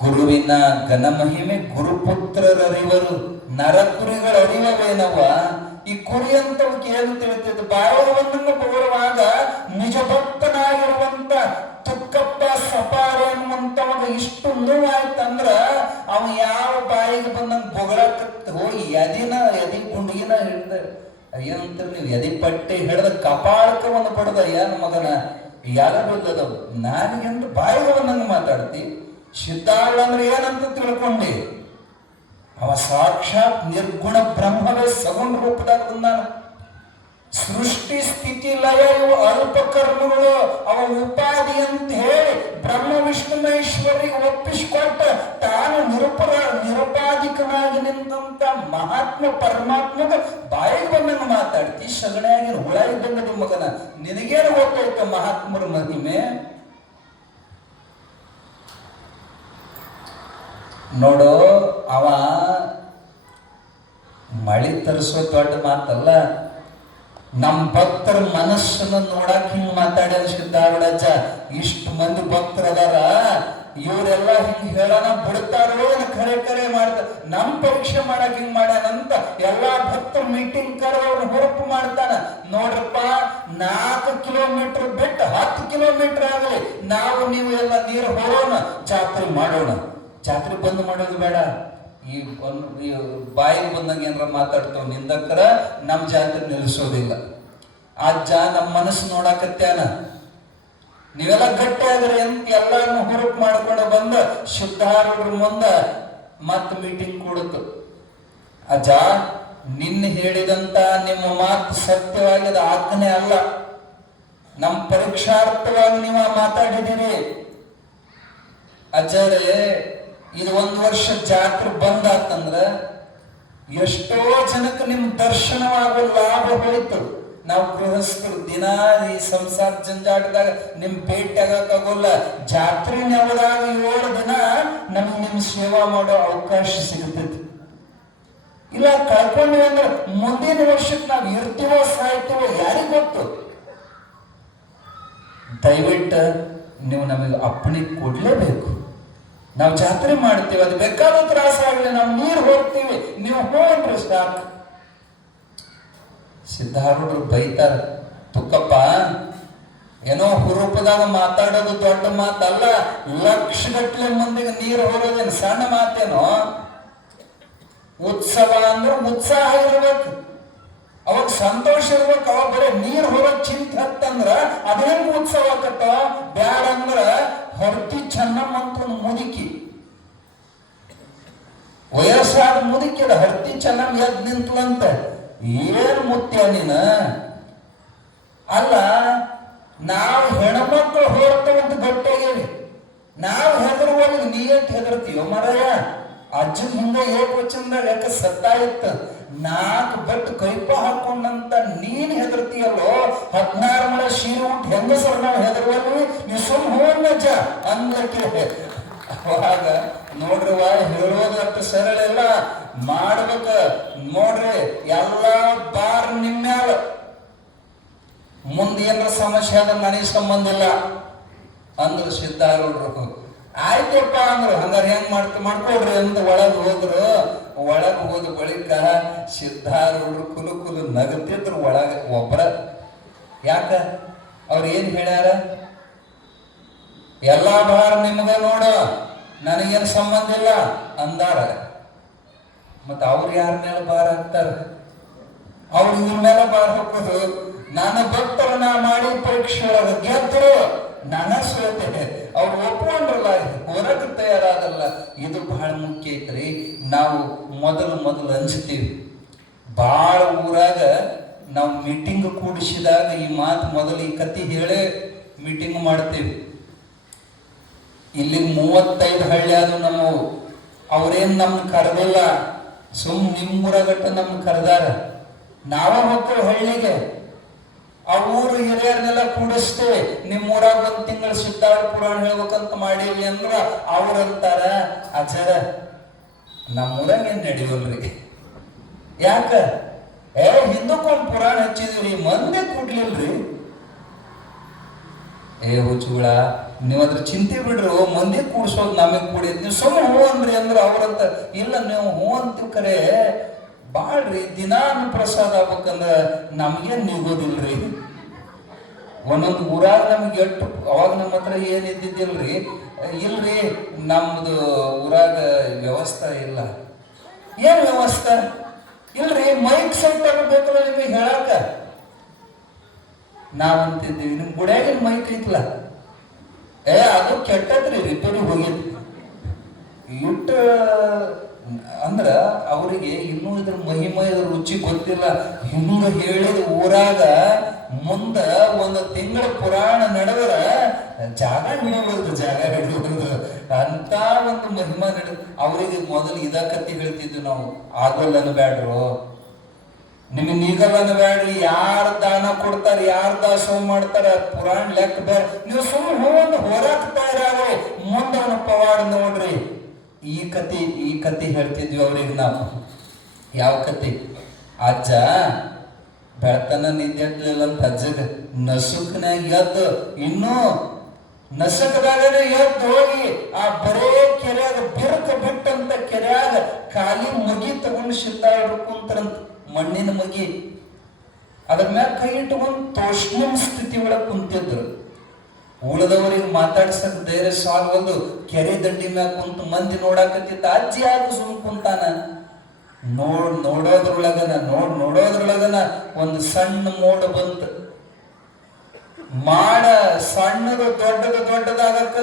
ಗುರುವಿನ ಘನಮಹಿಮೆ ಗುರುಪುತ್ರರರಿವರು, ನರಕುರಿಗಳ ಅರಿವವೇನವ. ಈ ಕುರಿ ಅಂತವಕ್ಕೆ ಏನು ತಿಳಿತಿದ್ದು? ಬಾಯವನ್ನು ಬರುವಾಗ ನಿಜ ಭಕ್ತನಾಗಿರುವಂತ ತುಕ್ಕಪ್ಪ ಸಪಾರಿ ಅನ್ನುವಂತವಾಗ ಇಷ್ಟು ನೋವಾಯ್ತಂದ್ರ ಅವ ಯಾವ ಬಾಯಿಗೆ ಬಂದಂಗ ಬೊಗಳಕತ್ತ ಹೋಗಿ ಎದಿ ಗುಂಡಿಗಿನ ಹಿಡ್ದ ಏನಂತ ನೀವು ಎದಿ ಪಟ್ಟಿ ಹಿಡ್ದ ಕಪಾಳಕ್ಕೆ ಒಂದು ಪಡೆದ ಏನ್ ಮಗನ ಯಾರ ಬಿದ್ದದ ನಾನಿಗೆಂದು ಬಾಯಿಗೆ ಬಂದಂಗ ಮಾತಾಡ್ತಿ. ಸಿದ್ಧಾರೂಢ ಅಂದ್ರೆ ಏನಂತ ತಿಳ್ಕೊಂಡಿ? ಅವ ಸಾಕ್ಷಾತ್ ನಿರ್ಗುಣ ಬ್ರಹ್ಮವೇ ಸಗುಣ ರೂಪದಾಗ ಬಂದಾನ. ಸೃಷ್ಟಿ ಸ್ಥಿತಿ ಲಯ ಇವು ಅಲ್ಪ ಕರ್ಮಗಳು, ಅವ ಉಪಾಧಿ ಅಂತ ಹೇಳಿ ಬ್ರಹ್ಮ ವಿಷ್ಣು ಮಹೇಶ್ವರಿಗೆ ಒಪ್ಪಿಸಿಕೊಟ್ಟ ತಾನು ನಿರುಪಾಧಿಕನಾಗಿ ನಿಂತ ಮಹಾತ್ಮ ಪರಮಾತ್ಮಗ ಬಾಯಿಗೆ ಬಂದಂಗ ಮಾತಾಡ್ತಿ. ಸಗಣಿಯಾಗಿನ ಹುಳ ಇದ್ದಂಗದ ಮಗನ, ನಿನಗೇನು ಗೊತ್ತಾಯ್ತ ಮಹಾತ್ಮರ ಮಹಿಮೆ? ನೋಡು, ಅವ ಮಳಿ ತರಿಸೋ ದೊಡ್ಡ ಮಾತಲ್ಲ. ನಮ್ಮ ಭಕ್ತರ ಮನಸ್ಸನ್ನು ನೋಡಕ್ ಹಿಂಗ್ ಮಾತಾಡ್ಯಾರ ಸಿದ್ಧಾರೂಢಜ್ಜ. ಇಷ್ಟು ಮಂದಿ ಭಕ್ತರದಾರ, ಇವರೆಲ್ಲ ಹಿಂಗ್ ಹೇಳೋಣ ಬಿಡ್ತಾರೋ ಕರೆ ಮಾಡ್ತಾರ. ನಮ್ ಪರೀಕ್ಷೆ ಮಾಡಕ್ ಹಿಂಗ್ ಮಾಡ್ಯಾನಂತ ಎಲ್ಲಾ ಭಕ್ತರು ಮೀಟಿಂಗ್ ಕರೆದವ್ರು ಹೊರಪು ಮಾಡ್ತಾನ. ನೋಡ್ರಪ್ಪ, 4 ಕಿಲೋಮೀಟರ್ ಬಿಟ್ಟು 10 ಕಿಲೋಮೀಟರ್ ಆಗಲಿ ನಾವು ನೀವು ಎಲ್ಲ ನೀರು ಹೊರೋಣ, ಜಾತ್ರೆ ಮಾಡೋಣ. ಜಾತ್ರೆ ಬಂದ್ ಮಾಡೋದು ಬೇಡ. ಈ ಬಾಯಿಗೆ ಬಂದಂಗೆ ಏನಾರ ಮಾತಾಡ್ತಾವ ನಿಂದಕ್ಕರ ನಮ್ಮ ಜಾತ್ರೆ ನಿಲ್ಲಿಸೋದಿಲ್ಲ. ಅಜ್ಜ ನಮ್ಮ ಮನಸ್ಸು ನೋಡಾಕತ್ಯಾನ, ನೀವೆಲ್ಲ ಗಟ್ಟಿ ಆದ್ರೆ ಎಂತ ಎಲ್ಲಾರನ್ನು ಹುರುಪ್ ಮಾಡ್ಕೊಂಡು ಬಂದ ಸಿದ್ಧಾರೂಢರ ಮುಂದ ಮತ್ ಮೀಟಿಂಗ್ ಕೊಡುತ್ತು. ಅಜ್ಜ, ನಿನ್ನ ಹೇಳಿದಂತ ನಿಮ್ಮ ಮಾತು ಸತ್ಯವಾಗಿದೆ, ಆಜ್ಞೆ ಅಲ್ಲ. ನಮ್ಮ ಪರೀಕ್ಷಾರ್ಥವಾಗಿ ನೀವು ಮಾತಾಡಿದಿರಿ. ಅಜ್ಜರೇ, ಇದು 1 ವರ್ಷ ಜಾತ್ರೆ ಬಂದಾತಂದ್ರ ಎಷ್ಟೋ ಜನಕ್ಕೆ ನಿಮ್ ದರ್ಶನವಾಗೋ ಲಾಭ ಹೋಯ್ತು. ನಾವು ಗೃಹಸ್ಥರು ದಿನ ಈ ಸಂಸಾರ ಜಂಜಾಟದಾಗ ನಿಮ್ ಭೇಟಿ ಆಗಕ್ಕಾಗೋಲ್ಲ. ಜಾತ್ರೆ ನೆವದಾಗ 7 ದಿನ ನಮ್ಗೆ ನಿಮ್ ಸೇವಾ ಮಾಡೋ ಅವಕಾಶ ಸಿಗುತ್ತೈತಿ. ಇಲ್ಲ ಕಳ್ಕೊಂಡ್ವಿ ಅಂದ್ರೆ ಮುಂದಿನ ವರ್ಷಕ್ಕೆ ನಾವು ಇರ್ತೀವೋ ಸಾಯ್ತೀವೋ ಯಾರಿಗ ಗೊತ್ತು. ದಯವಿಟ್ಟು ನೀವು ನಮಗೆ ಅಪ್ಪಣೆ ಕೊಡ್ಲೇಬೇಕು. ನಾವು ಜಾತ್ರೆ ಮಾಡ್ತೀವಿ, ಅದು ಬೇಕಾದ ತ್ರಾಸ ಆಗಲಿ, ನಾವು ನೀರು ಹೋಗ್ತೀವಿ, ನೀವು ಹೋಗ್ರಿ ಸಾಕು. ಸಿದ್ಧಾರೂಢರು ಬೈತಾರ, ತುಕ್ಕಪ್ಪ ಏನೋ ಹುರುಪದಾಗ ಮಾತಾಡೋದು ದೊಡ್ಡ ಮಾತಲ್ಲ. ಲಕ್ಷಗಟ್ಲೆ ಮಂದಿಗೆ ನೀರು ಹೊರೋದೇನು ಸಣ್ಣ ಮಾತೇನೋ. ಉತ್ಸವ ಅಂದ್ರೆ ಉತ್ಸಾಹ ಇರ್ಬೇಕು, ಅವಾಗ ಸಂತೋಷ ಇರ್ಬೇಕು. ಅವಾಗ ಬರೀ ನೀರು ಹೊರೋದ್ ಚಿಂತೆ ಹತ್ತಂದ್ರ ಅದೇನು ಉತ್ಸವ ಆಕತ್ತ. ಬ್ಯಾಡ ಅಂದ್ರ ಹೊರತಿ ಚೆನ್ನಮ್ಮ ಅಂತ ಒಂದು ಮುದುಕಿ, ವಯಸ್ಸಾದ ಮುದುಕಿ ಅದ, ಹರ್ತಿ ಚೆನ್ನಮ್ಮ ಎದ್ ನಿಂತ್ಲಂತ. ಏನ್ ಮುತ್ಯ ನೀನ? ಅಲ್ಲ, ನಾವು ಹೆಣ್ಮಕ್ಳು ಹೊರತವಂತ ಗಟ್ಟಿಯಾಗೇವಿ, ನಾವು ಹೆದರುವಾಗ ನೀ ಎಷ್ಟು ಹೆದರ್ತೀವ ಮರಯ್ಯ? ಅಜ್ಜನ ಹಿಂದೆ ಏಕವಚನದಾಗ ಯಾಕೆ ಸತ್ತಾಯಿತ್ತ 4 ಬಟ್ ಕೈಪ ಹಾಕೊಂಡಂತ ನೀನ್ ಹೆದರ್ತೀಯಲ್ಲೋ. 16 ಮಳೆ ಸೀರೆ ಉಂಟು ಹೆಂಗಸರು ನಾವು ಹೆದರ್ವಲ್ವಿ, ನೀವು ಸುಮ್ ಹೋಗ್ನಜ್ಜ ಅಂದ್ಲಕ್ಕೆ. ಅವಾಗ ನೋಡ್ರಿವ, ಹೇಳೋದು ಅಷ್ಟು ಸರಳ ಇಲ್ಲ, ಮಾಡ್ಬೇಕ. ನೋಡ್ರಿ, ಎಲ್ಲಾ ಬಾರ್ ನಿಮ್ಮ್ಯಾಲ ನನಗೆ ಸಂಬಂಧ ಇಲ್ಲ ಅಂದ್ರು ಸಿದ್ಧಾರೂಢರು. ಆಯ್ತಪ್ಪ ಅಂದ್ರು. ಹಂಗಾರೆ ಹೆಂಗ್ ಮಾಡ್ಕೊಡ್ರಿ ಅಂತ ಒಳಗೆ ಹೋದ್ರು. ಒಳಗೆ ಹೋದ ಬಳಿಕ ಸಿದ್ಧಾರೂಢರು ಕುಲು ನಗತಿದ್ರು ಒಳಗೆ ಒಬ್ಬರ. ಯಾಕ? ಅವ್ರು ಏನ್ ಹೇಳ್ಯಾರ? ಎಲ್ಲಾ ಭಾರ ನಿಮ್ಗ ನೋಡ, ನನಗೇನು ಸಂಬಂಧ ಇಲ್ಲ ಅಂದಾರ. ಮತ್ತ ಅವ್ರು ಯಾರ ಮೇಲೆ ಭಾರ ಹಾಕ್ತಾರ? ಅವ್ರು ಇವ್ರ ಮೇಲೆ ಭಾರ ಹಾಕೋದು. ನಾನು ಭಕ್ತರ ನಾ ಮಾಡಿ ಪರೀಕ್ಷೆ ಒಳಗೆ ಗೆದ್ರು, ನಾನು ಸೋತೇನೆ. ಅವ್ರು ಒಪ್ಕೊಂಡ್ರಲ್ಲ, ಹೊರಗೆ ತಯಾರಾದಲ್ಲ. ಇದು ಬಹಳ ಮುಖ್ಯ ಐತ್ರಿ. ನಾವು ಮೊದಲು ಹಂಚ್ತೀವಿ. ಭಾಳ ಊರಾಗ ನಾವು ಮೀಟಿಂಗ್ ಕೂಡಿಸಿದಾಗ ಈ ಮಾತು ಮೊದಲು ಈ ಕತಿ ಹೇಳೇ ಮೀಟಿಂಗ್ ಮಾಡ್ತೀವಿ. ಇಲ್ಲಿ 35 ಹಳ್ಳಿ ಅದು ನಮ್ಮವು. ಅವ್ರೇನು ನಮ್ಗೆ ಕರೆದಿಲ್ಲ, ನಿಮ್ಮೂರಾಗಟ್ಟ ನಮ್ಗೆ ಕರೆದಾರ. ನಾವ ಮಕ್ಕಳು ಹಳ್ಳಿಗೆ ಆ ಊರು ಹಿರಿಯರನ್ನೆಲ್ಲ ಕೂಡಿಸ್ತೇವೆ. ನಿಮ್ಮೂರಾಗ 1 ತಿಂಗಳು ಸಿದ್ಧಾರ ಪುರಾಣ ಹೇಳ್ಬೇಕಂತ ಮಾಡೀವಿ ಅಂದ್ರ ಅವ್ರಂತಾರ, ಅಜ್ಜರ ನಮ್ಮೂರಾಗ ಏನ್ ನಡೆಯೋಲ್ರಿ. ಯಾಕ? ಹಿಂದಕ್ಕೊಂದು ಪುರಾಣ ಹಚ್ಚಿದ್ವಿ, ಮಂದಿ ಕೂಡ್ಲಿಲ್ರಿ. ಹುಚ್ಚುಗಳ, ನೀವು ಅದ್ರ ಚಿಂತೆ ಬಿಡ್ರು, ಮಂದಿ ಕೂಡ್ಸೋದು ನಮಗೆ ಕೂಡಿದ್. ನೀವು ಸುಮ್ಮನೆ ಹೂ ಅಂದ್ರಿ ಅಂದ್ರೆ ಅವ್ರಂತ ಇಲ್ಲ, ನೀವು ಹೂ ಅಂತೀವಿ ಕರೆ ಬಾಳ್ರಿ. ದಿನಾನು ಪ್ರಸಾದ ಆಗ್ಬೇಕಂದ್ರೆ ನಮ್ಗೇನ್ ನಿಗೋದಿಲ್ರಿ. ಒಂದೊಂದು ಊರಾಗ ನಮ್ಗೆ ಎಷ್ಟು ಅವಾಗ ನಮ್ಮ ಹತ್ರ ಏನ್ ಇದ್ದಿದ್ದಿಲ್ರಿ. ಇಲ್ರಿ, ನಮ್ದು ಊರಾಗ ವ್ಯವಸ್ಥೆ ಇಲ್ಲ. ಏನ್ ವ್ಯವಸ್ಥೆ ಇಲ್ರಿ? ಮೈಕ್ ಸೆಟ್ ಆಗಬೇಕಲ್ಲ ನಿಮಗೆ ಹೇಳಾಕ. ನಾವಂತಿದ್ದೀವಿ ನಿಮ್ ಗುಡಿಯಾಗಿನ ಮೈಕ್ ಐತ್ಲ, ಅದು ಕೆಟ್ಟದ್ರಿ, ರಿಪೇರಿ ಹೋಗಿದ್ವಿ. ಇಟ್ಟ ಅಂದ್ರ ಅವರಿಗೆ ಇನ್ನೂ ಇದ್ರ ಮಹಿಮೆ ರುಚಿ ಗೊತ್ತಿಲ್ಲ. ಹಿಂಗ ಹೇಳಿದ ಊರಾಗ ಮುಂದ 1 ತಿಂಗಳ ಪುರಾಣ ನಡೆದ್ರ ಜಾಗ ಹಿಡಿಯುವುದು ಅಂತ ಒಂದು ಮಹಿಮಾ ನಡೆ. ಅವರಿಗೆ ಮೊದಲು ಇದ ಕತ್ತಿ ಹೇಳ್ತಿದ್ವಿ ನಾವು, ಆಗಲ್ಲ ಅನ್ಬ್ಯಾಡ್ರು, ನಿಮಗೆ ನೀಗಲ್ಲ ಅನ್ಬ್ಯಾಡ್ರಿ. ಯಾರು ದಾನ ಕೊಡ್ತಾರ, ಯಾರು ದಾಸೋಹ ಮಾಡ್ತಾರ, ಪುರಾಣ ಲೆಕ್ಕ ಬೇಡ. ನೀವು ಸುಮ್ಮನೆ ಹೂವೊಂದು ಹೊರಾಕ್ತಾ ಇರಾವೆ, ಮುಂದೆ ಅವನ ಪವಾಡ ನೋಡ್ರಿ. ಈ ಕತಿ ಹೇಳ್ತಿದ್ವಿ ಅವ್ರಿಗೆ ನಾವು. ಯಾವ ಕತಿ? ಅಜ್ಜ ಬೆಳತನ ನಿದ್ದೆಟ್ಲಿಲ್ಲ ಅಂತ ಅಜ್ಜಗ ನಸುಕ್ನಾಗ ಎದ್ದು, ಇನ್ನೂ ನಸಕದಾಗನೇ ಎದ್ದು ಹೋಗಿ ಆ ಬರೇ ಕೆರೆಯಾಗ ಬಿರುಕ ಬಿಟ್ಟಂತ ಕೆರೆಯಾಗ ಖಾಲಿ ಮಗಿ ತಗೊಂಡು ಸಿದ್ಧಾರೂಢರು ಕುಂತರಂತ. ಮಣ್ಣಿನ ಮಗಿ, ಅದ್ರ ಮ್ಯಾಗ ಕೈ ಇಟ್ಟುಕೊಂಡು ತೋಷ್ಣ ಸ್ಥಿತಿ ಒಳಗೆ ಕುಂತಿದ್ರು. ಉಳಿದವರಿಗೆ ಮಾತಾಡ್ಸಕ್ ಧೈರ್ಯ ಸಾಲ್ವಲ್ದು. ಕೆರೆ ದಂಡಿ ಮ್ಯಾಗ ಕುಂತು ಮಂದಿ ನೋಡಾಕತ್ತಿತ್ತ. ಅಜ್ಜಿ ಯಾರು ಸುಮ್ ಕುಂತಾನ? ನೋಡೋದ್ರೊಳಗನ ಒಂದು ಸಣ್ಣ ಮೋಡ ಬಂತು. ಮಾಡ ಸಣ್ಣದು ದೊಡ್ಡದಾಗತ್ತ.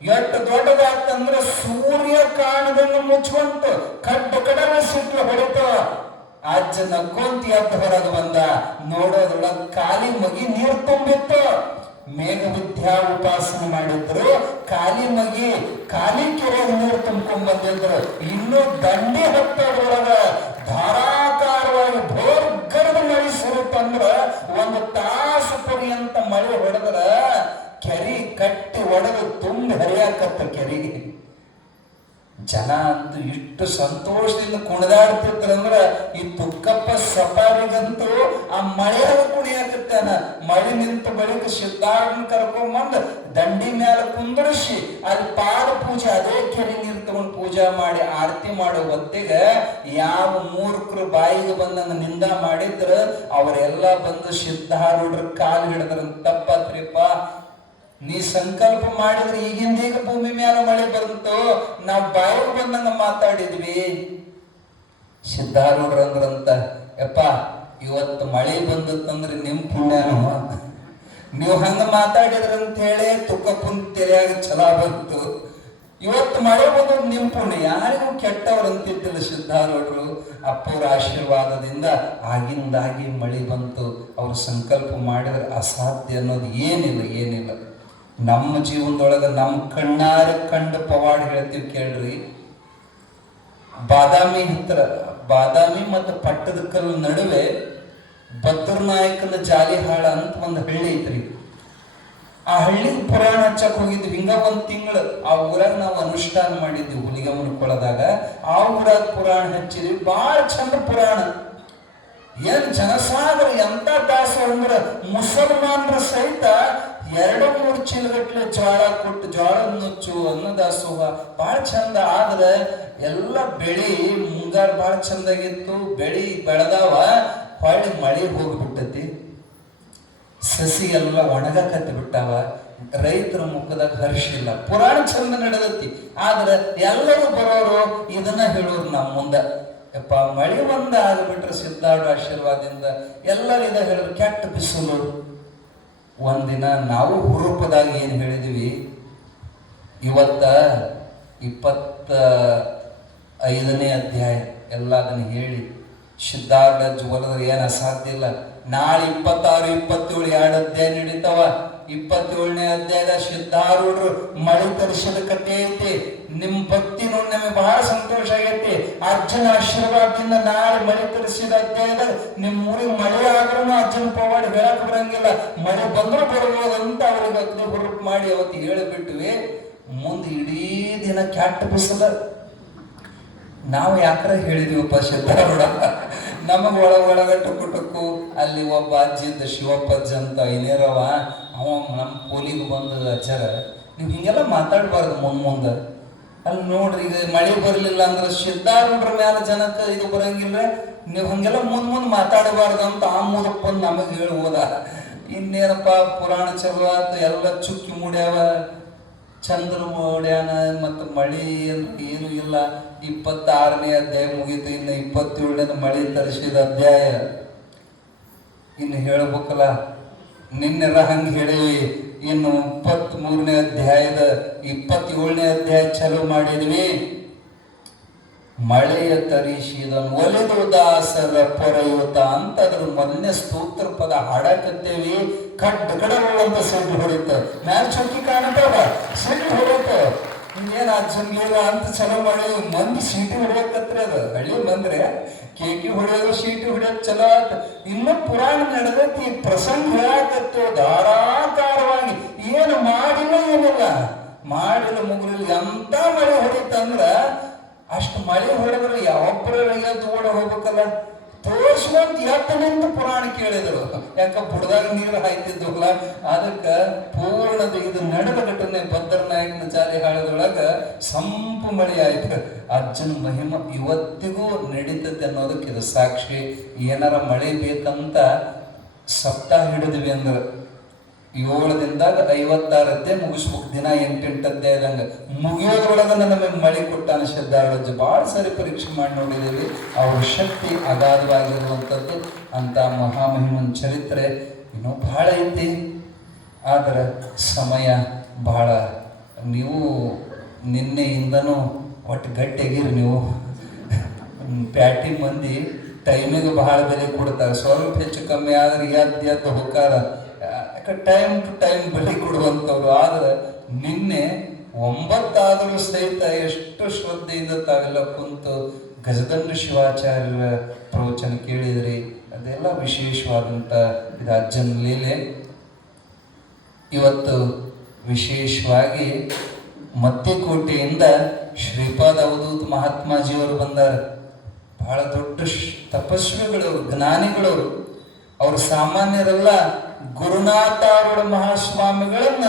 ಎಷ್ಟು ದೊಡ್ಡದಾಗ್ತಂದ್ರ ಸೂರ್ಯ ಕಾಣದಂಗ ಮುಚ್ಕೊಂತು. ಕಡಲ ಸಿಟ್ಲು ಹೊಡಿತ. ಅಜ್ಜ ನಕ್ಕೊಂತ ಎದ್ದು ಹೊರಗೆ ಬಂದ. ನೋಡೋದ್ರೊಳಗ ಖಾಲಿ ಮಗಿ ನೀರು ತುಂಬಿತ್ತು. ಮೇಘ ವಿದ್ಯಾ ಉಪಾಸನೆ ಮಾಡಿದ್ರು. ಖಾಲಿ ಮಗಿ ಖಾಲಿ ಕೆರೆಗೆ ನೀರು ತುಂಬ್ಕೊಂಡ್ ಬಂದಿದ್ರು. ಇನ್ನು ದಂಡಿ ಹತ್ತೋದ್ರೊಳಗ ಧಾರಾಕಾರವಾಗಿ ಭೋರ್ಗರದ ಮಳೆ ಸುರುತ್ತಂದ್ರ 1 ತಾಸು ಪರ್ಯಂತ ಮಳೆ ಹೊಡೆದ್ರ ಕೆರೆ ಕಟ್ಟಿ ಒಡೆದು ತುಂಬಿ ಹರಿಯಾಕತ್ತ ಕೆರೆಗೆ. ಜನ ಅಂತೂ ಇಷ್ಟು ಸಂತೋಷದಿಂದ ಕುಣಿದಾಡ್ತಿದ್ರಂದ್ರ ಈ ತುಕ್ಕಪ್ಪ ಸಫಾರಿಗಂತೂ ಆ ಮಳೆಯಾಗ ಕುಣಿಯಾಕತ್ತಾನ. ಮಳೆ ನಿಂತ ಬಳಿಕ ಸಿದ್ಧಾರೂಢನ ಕರ್ಕೊಂಬಂದು ದಂಡಿ ಮ್ಯಾಲ ಕುಂದರ್ಸಿ ಅಲ್ಲಿ ಪಾದ ಪೂಜೆ, ಅದೇ ಕೆರೆ ನೀರು ತಗೊಂಡು ಪೂಜಾ ಮಾಡಿ ಆರತಿ ಮಾಡೋ ಹೊತ್ತಿಗೆ ಯಾವ ಮೂರ್ಖರು ಬಾಯಿಗೆ ಬಂದಂಗ ನಿಂದ ಮಾಡಿದ್ರ ಅವರೆಲ್ಲ ಬಂದು ಸಿದ್ಧಾರೂಢರ ಕಾಲು ಹಿಡಿದ್ರಂತ. ತಪ್ಪತ್ರಿಪ್ಪ, ನೀ ಸಂಕಲ್ಪ ಮಾಡಿದ್ರೆ ಈಗಿಂದೀಗ ಭೂಮಿ ಮ್ಯಾಲ ಮಳೆ ಬಂತು, ನಾವು ಬಾಯಿಗೆ ಬಂದಂಗ ಮಾತಾಡಿದ್ವಿ. ಸಿದ್ಧಾರೂಢರು ಅಂದ್ರಂತ, ಯಪ್ಪ ಇವತ್ತು ಮಳೆ ಬಂದತ್ತಂದ್ರೆ ನಿಮ್ ಪುಣ್ಯನು, ನೀವು ಹಂಗ ಮಾತಾಡಿದ್ರಂತ ಹೇಳಿ ತುಕ್ಕಪ್ಪನ ತೆರೆಯಾಗ ಛಲ ಬಂತು. ಇವತ್ತು ಮಳೆ ಬಂದದ್ದು ನಿಮ್ ಪುಣ್ಯ, ಯಾರಿಗೂ ಕೆಟ್ಟವ್ರು ಅಂತಿದ್ದಿಲ್ಲ ಸಿದ್ಧಾರೂಢರು. ಅಪ್ಪವ್ರ ಆಶೀರ್ವಾದದಿಂದ ಆಗಿಂದಾಗಿ ಮಳೆ ಬಂತು. ಅವ್ರು ಸಂಕಲ್ಪ ಮಾಡಿದ್ರೆ ಅಸಾಧ್ಯ ಅನ್ನೋದು ಏನಿಲ್ಲ. ನಮ್ಮ ಜೀವನದೊಳಗೆ ನಮ್ಮ ಕಣ್ಣಾರೆ ಕಂಡು ಪವಾಡ ಹೇಳ್ತೀವಿ ಕೇಳ್ರಿ. ಬಾದಾಮಿ ಮತ್ತು ಪಟ್ಟದಕಲ್ಲು ನಡುವೆ ಭದ್ರನಾಯಕನ ಜಾಲಿಹಾಳ ಅಂತ ಒಂದು ಹಳ್ಳಿ ಐತ್ರಿ. ಆ ಹಳ್ಳಿಗೆ ಪುರಾಣ ಹಚ್ಚಕ್ ಹೋಗಿದ್ವಿ. ಹಿಂಗ 1 ತಿಂಗಳು ಆ ಊರಾಗ ನಾವು ಅನುಷ್ಠಾನ ಮಾಡಿದ್ವಿ. ಹುಲಿಗಮ್ಮನ ಕೊಳದಾಗ ಆ ಊರಾಗ ಪುರಾಣ ಹಚ್ಚಿದ್ವಿ. ಭಾಳ ಚಂದ ಪುರಾಣ. ಏನ್ ಜನಸಾಗರ ಎಂತ ದಾಸ ಅಂದ್ರೆ ಮುಸಲ್ಮಾನರ ಸಹಿತ 2-3 ಚೀಲಗಟ್ಲೆ ಜೋಳ ಕೊಟ್ಟು ಜೋಳ ನುಚ್ಚು ಅನ್ನದಾಸೋಹ ಬಹಳ ಚಂದ. ಆದ್ರೆ ಎಲ್ಲ ಬೆಳಿ ಮುಂಗಾರು ಬಹಳ ಚಂದಾಗಿತ್ತು, ಬೆಳಿ ಬೆಳೆದಾವ, ಹೊಳ್ಳಿ ಮಳೆ ಹೋಗ್ಬಿಟ್ಟತಿ, ಸಸಿ ಎಲ್ಲ ಒಣಗಕತ್ತಿ ಬಿಟ್ಟಾವ, ರೈತರ ಮುಖದಾಗ ಹರ್ಷಿಲ್ಲ. ಪುರಾಣ ಚಂದ ನಡೆದತಿ. ಆದ್ರೆ ಎಲ್ಲರೂ ಬರೋರು ಇದನ್ನ ಹೇಳೋರು ನಮ್ಮ ಮುಂದೆ, ಯಪ್ಪ ಮಳೆ ಒಂದ ಆಗಿಬಿಟ್ರೆ ಸಿದ್ಧಾರ್ಥ ಆಶೀರ್ವಾದದಿಂದ ಎಲ್ಲರೂ ಇದ ಹೇಳಿದ್ರು. ಕೆಟ್ಟ ಬಿಸಿಲು. ಒಂದಿನ ನಾವು ಹುರುಪದಾಗ ಏನು ಹೇಳಿದ್ವಿ, ಇವತ್ತ 25ನೇ ಅಧ್ಯಾಯ ಎಲ್ಲ ಅದನ್ನ ಹೇಳಿ ಸಿದ್ಧಾರ್ಥ ಹೊಲದ್ರೆ ಏನು ಅಸಾಧ್ಯ ಇಲ್ಲ. ನಾಳೆ 26, 27 2 ಅಧ್ಯಾಯ ನಡೀತಾವ. 27ನೇ ಅಧ್ಯಾಯದ ಸಿದ್ಧಾರೂಢರು ಮಳೆ ತರಿಸಿದ ಕಥೆ ಐತಿ. ನಿಮ್ ಭಕ್ತಿ ನೋಡಿ ನಮಗೆ ಬಹಳ ಸಂತೋಷ ಆಗೈತಿ. ಅಜ್ಜನ ಆಶೀರ್ವಾದದಿಂದ ನಾಳೆ ಮಳೆ ತರಿಸಿದ ಅಧ್ಯಾಯದಾಗ ನಿಮ್ ಊರಿಗೆ ಮಳೆ ಆದ್ರೂ ಅಜ್ಜನ ಪವಾಡ ಹೇಳಕ್ ಬರಂಗಿಲ್ಲ, ಮಳೆ ಬಂದ್ರು ಬರ್ಬೋದಂತ ಅವ್ರಿಗೆ ಅಗ್ನಿ ಹುರುಪ್ ಮಾಡಿ ಅವತ್ತು ಹೇಳಿಬಿಟ್ವಿ. ಮುಂದೆ ಇಡೀ ದಿನ ಕೆಟ್ಟ ಬಿಸಿಲ. ನಾವು ಯಾಕ್ರ ಹೇಳಿದೀವಪ್ಪ ಸಿದ್ಧಾರೂಢ, ನಮಗ ಒಳಗ ಟುಕು ಅಲ್ಲಿ ಒಬ್ಬ ಅಜ್ಜಿ ಇದ್ದ, ಶಿವಪ್ಪಜ್ಜ ಅಂತ ಐನೇರವ, ಅವ ನಮ್ಮ ಪೋಲಿಗೆ ಬಂದ ಅಜ್ಜರ, ನೀವು ಹಿಂಗೆಲ್ಲ ಮಾತಾಡಬಾರ್ದು ಮುಂದೆ. ಅಲ್ಲಿ ನೋಡ್ರಿ, ಈಗ ಮಳೆ ಬರಲಿಲ್ಲ ಅಂದ್ರೆ ಸಿದ್ಧಾರೂಢರ ಮ್ಯಾಲ ಜನಕ್ಕೆ ಇದು ಬರಂಗಿಲ್ಲ, ನೀವು ಹಂಗೆಲ್ಲ ಮುಂದೆ ಮಾತಾಡಬಾರ್ದು ಅಂತ ಆ ಮೂಲಕ ಬಂದು ನಮಗೆ ಹೇಳಿ ಹೋದ. ಇನ್ನೇನಪ್ಪ ಪುರಾಣ ಚಲೋ ಆತು, ಎಲ್ಲ ಚುಕ್ಕಿ ಮುಡ್ಯಾವ, ಚಂದ್ರ ಮೂಡ್ಯಾನ, ಮತ್ತು ಮಳಿ ಅಂತ ಏನು ಇಲ್ಲ. 26ನೇ ಅಧ್ಯಾಯ ಮುಗೀತು, ಇನ್ನು 27ನೇದ ಮಳೆ ತರಿಸಿದ ಅಧ್ಯಾಯ ಇನ್ನು ಹೇಳ್ಬೇಕಲ್ಲ. ನಿನ್ನೆಲ್ಲ ಹಂಗೆ ಹೇಳಿವಿ. ಇನ್ನು 23ನೇ ಅಧ್ಯಾಯದ 27ನೇ ಅಧ್ಯಾಯ ಚಾಲೂ ಮಾಡಿದ್ವಿ. ಮಳೆಯ ತರಿಸಿದನು ಒಲಿದು ದಾಸರ ಪೊರೆಯುತ್ತ ಅಂತ ಅದ್ರ ಮೊದಲನೇ ಸ್ತೋತ್ರ ಪದ ಹಾಡಕತ್ತೇವಿ. ಕಡ್ಡಗಡವಂತ ಸಿಟ್ಟು ಹೊಡಿತ, ಮ್ಯಾಲ ಚುಕ್ಕಿ ಕಾಣತಾವ, ಸಿಟ್ಟು ಹೊಡಿತ. ಇನ್ನೇನು ಅಜ್ಜಂಗಿಲ್ಲ ಅಂತ ಚಲೋ ಮಾಡಿ ಮಂದಿ ಸೀಟಿ ಹೊಡಿಯಕತ್ರಿ. ಅದು ಹಳ್ಳಿ ಬಂದ್ರೆ ಕೇಕಿ ಹೊಡೆಯೋದು, ಸೀಟಿ ಹೊಡಿಯೋದು ಚಲೋ ಆತ. ಇನ್ನೂ ಪುರಾಣ ನಡೆದೈತಿ, ಪ್ರಸಂಗ ಹೇಳಕತ್ತೇವ ಧಾರಾಕಾರವಾಗಿ. ಏನು ಮಾಡಿಲ್ಲ, ಏನಿಲ್ಲ ಮಾಡಿಲ್ಲ, ಮುಗಿಲಿಲ್ಲ. ಎಂತ ಮಳೆ ಹೊಡಿತಂದ್ರ ಅಷ್ಟು ಮಳೆ ಹೊಡೆದ್ರೆ ಯಾವೊಬ್ಬರ ಎದ್ದು ಓಡ ಹೋಗ್ಬೇಕಲ್ಲ. ತೋರ್ಸುವಂತ ಎತ್ತನಿಂದ ಪುರಾಣ ಕೇಳಿದ್ರು. ಯಾಕ ಬುಡದಾಗ ನೀರು ಹಾಯ್ತಿದ್ವಲ್ಲ, ಅದಕ್ಕೆ ಪೂರ್ಣದ ಇದು ನಡೆದ ಘಟನೆ ಭದ್ರನಾಯಕನ ಜಾರಿ ಹಾಳದೊಳಗ ಸಂಪು ಮಳೆ ಆಯ್ತು. ಅಜ್ಜನ ಮಹಿಮ ಇವತ್ತಿಗೂ ನಡೀತದೆ ಅನ್ನೋದಕ್ಕೆ ಇದು ಸಾಕ್ಷಿ. ಏನಾರ ಮಳೆ ಬೇಕಂತ ಸಪ್ತಾಹ ಹಿಡಿದ್ವಿ ಅಂದ್ರೆ 7 ದಿನದಾಗ 56 ಅಧ್ಯಾಯ ಮುಗಿಸ್ಬೇಕು. ದಿನ 8 ಅಧ್ಯಾಯದಂಗ ಮುಗಿಯೋದ್ರೊಳಗ ನಮಗೆ ಮಳೆ ಕೊಟ್ಟಾನ ಸಿದ್ಧಾರೂಢ. ಭಾಳ ಸರಿ ಪರೀಕ್ಷೆ ಮಾಡಿ ನೋಡಿದ್ದೀವಿ. ಅವ್ರ ಶಕ್ತಿ ಅಗಾಧವಾಗಿರುವಂಥದ್ದು. ಅಂತ ಮಹಾಮಹಿಮನ ಚರಿತ್ರೆ ಇನ್ನೂ ಬಹಳ ಐತಿ. ಆದ್ರೆ ಸಮಯ ಬಹಳ. ನೀವು ನಿನ್ನೆಯಿಂದನೂ ಒಟ್ಟು ಗಟ್ಟಿಯಾಗಿರಿ. ನೀವು ಪ್ಯಾಟಿ ಮಂದಿ ಟೈಮಿಗೆ ಬಹಳ ಬೆಲೆ ಕೊಡ್ತಾರೆ. ಸ್ವಲ್ಪ ಹೆಚ್ಚು ಕಮ್ಮಿ ಆದ್ರೆ ಎದ್ದು ಹೋಗಾರ. ಟೈಮ್ ಟು ಟೈಮ್ ಬೆಲೆ ಕೊಡುವಂಥವ್ರು. ಆದ್ರೆ ನಿನ್ನೆ 9 ಆದರೂ ಸಹಿತ ಎಷ್ಟು ಶ್ರದ್ಧೆಯಿಂದ ತಾವೆಲ್ಲ ಕುಂತು ಗಜದಂಡ ಶಿವಾಚಾರ್ಯರ ಪ್ರವಚನ ಕೇಳಿದ್ರಿ. ಅದೆಲ್ಲ ವಿಶೇಷವಾದಂಥ ಇದು ಅಜ್ಜನ ಲೀಲೆ. ಇವತ್ತು ವಿಶೇಷವಾಗಿ ಮಧ್ಯಕೋಟೆಯಿಂದ ಶ್ರೀಪಾದ ಅವಧೂತ ಮಹಾತ್ಮಾಜಿಯವರು ಬಂದಾರ. ಬಹಳ ದೊಡ್ಡ ತಪಸ್ವಿಗಳವರು, ಜ್ಞಾನಿಗಳವರು. ಅವರು ಸಾಮಾನ್ಯರಲ್ಲ. ಗುರುನಾಥಾರೂಢ ಮಹಾಸ್ವಾಮಿಗಳನ್ನ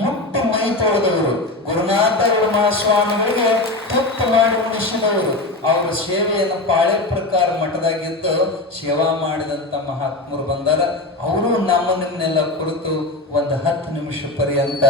ಮುಟ್ಟಿ ಮೈ ತೊಳೆದವರು, ಗುರುನಾಥಾರೂಢ ಮಹಾಸ್ವಾಮಿಗಳಿಗೆ ತುತ್ತು ಮಾಡಿ ಉಳಿಸಿದವರು. ಅವರ ಸೇವೆಯನ್ನು ಪಾಳೆ ಪ್ರಕಾರ ಮಠದಾಗಿದ್ದು ಸೇವಾ ಮಾಡಿದಂಥ ಮಹಾತ್ಮರು ಬಂದಾರ. ಅವರು ನಿಮ್ಮನ್ನೆಲ್ಲ ಕುರಿತು ಒಂದು 10 ನಿಮಿಷ ಪರ್ಯಂತ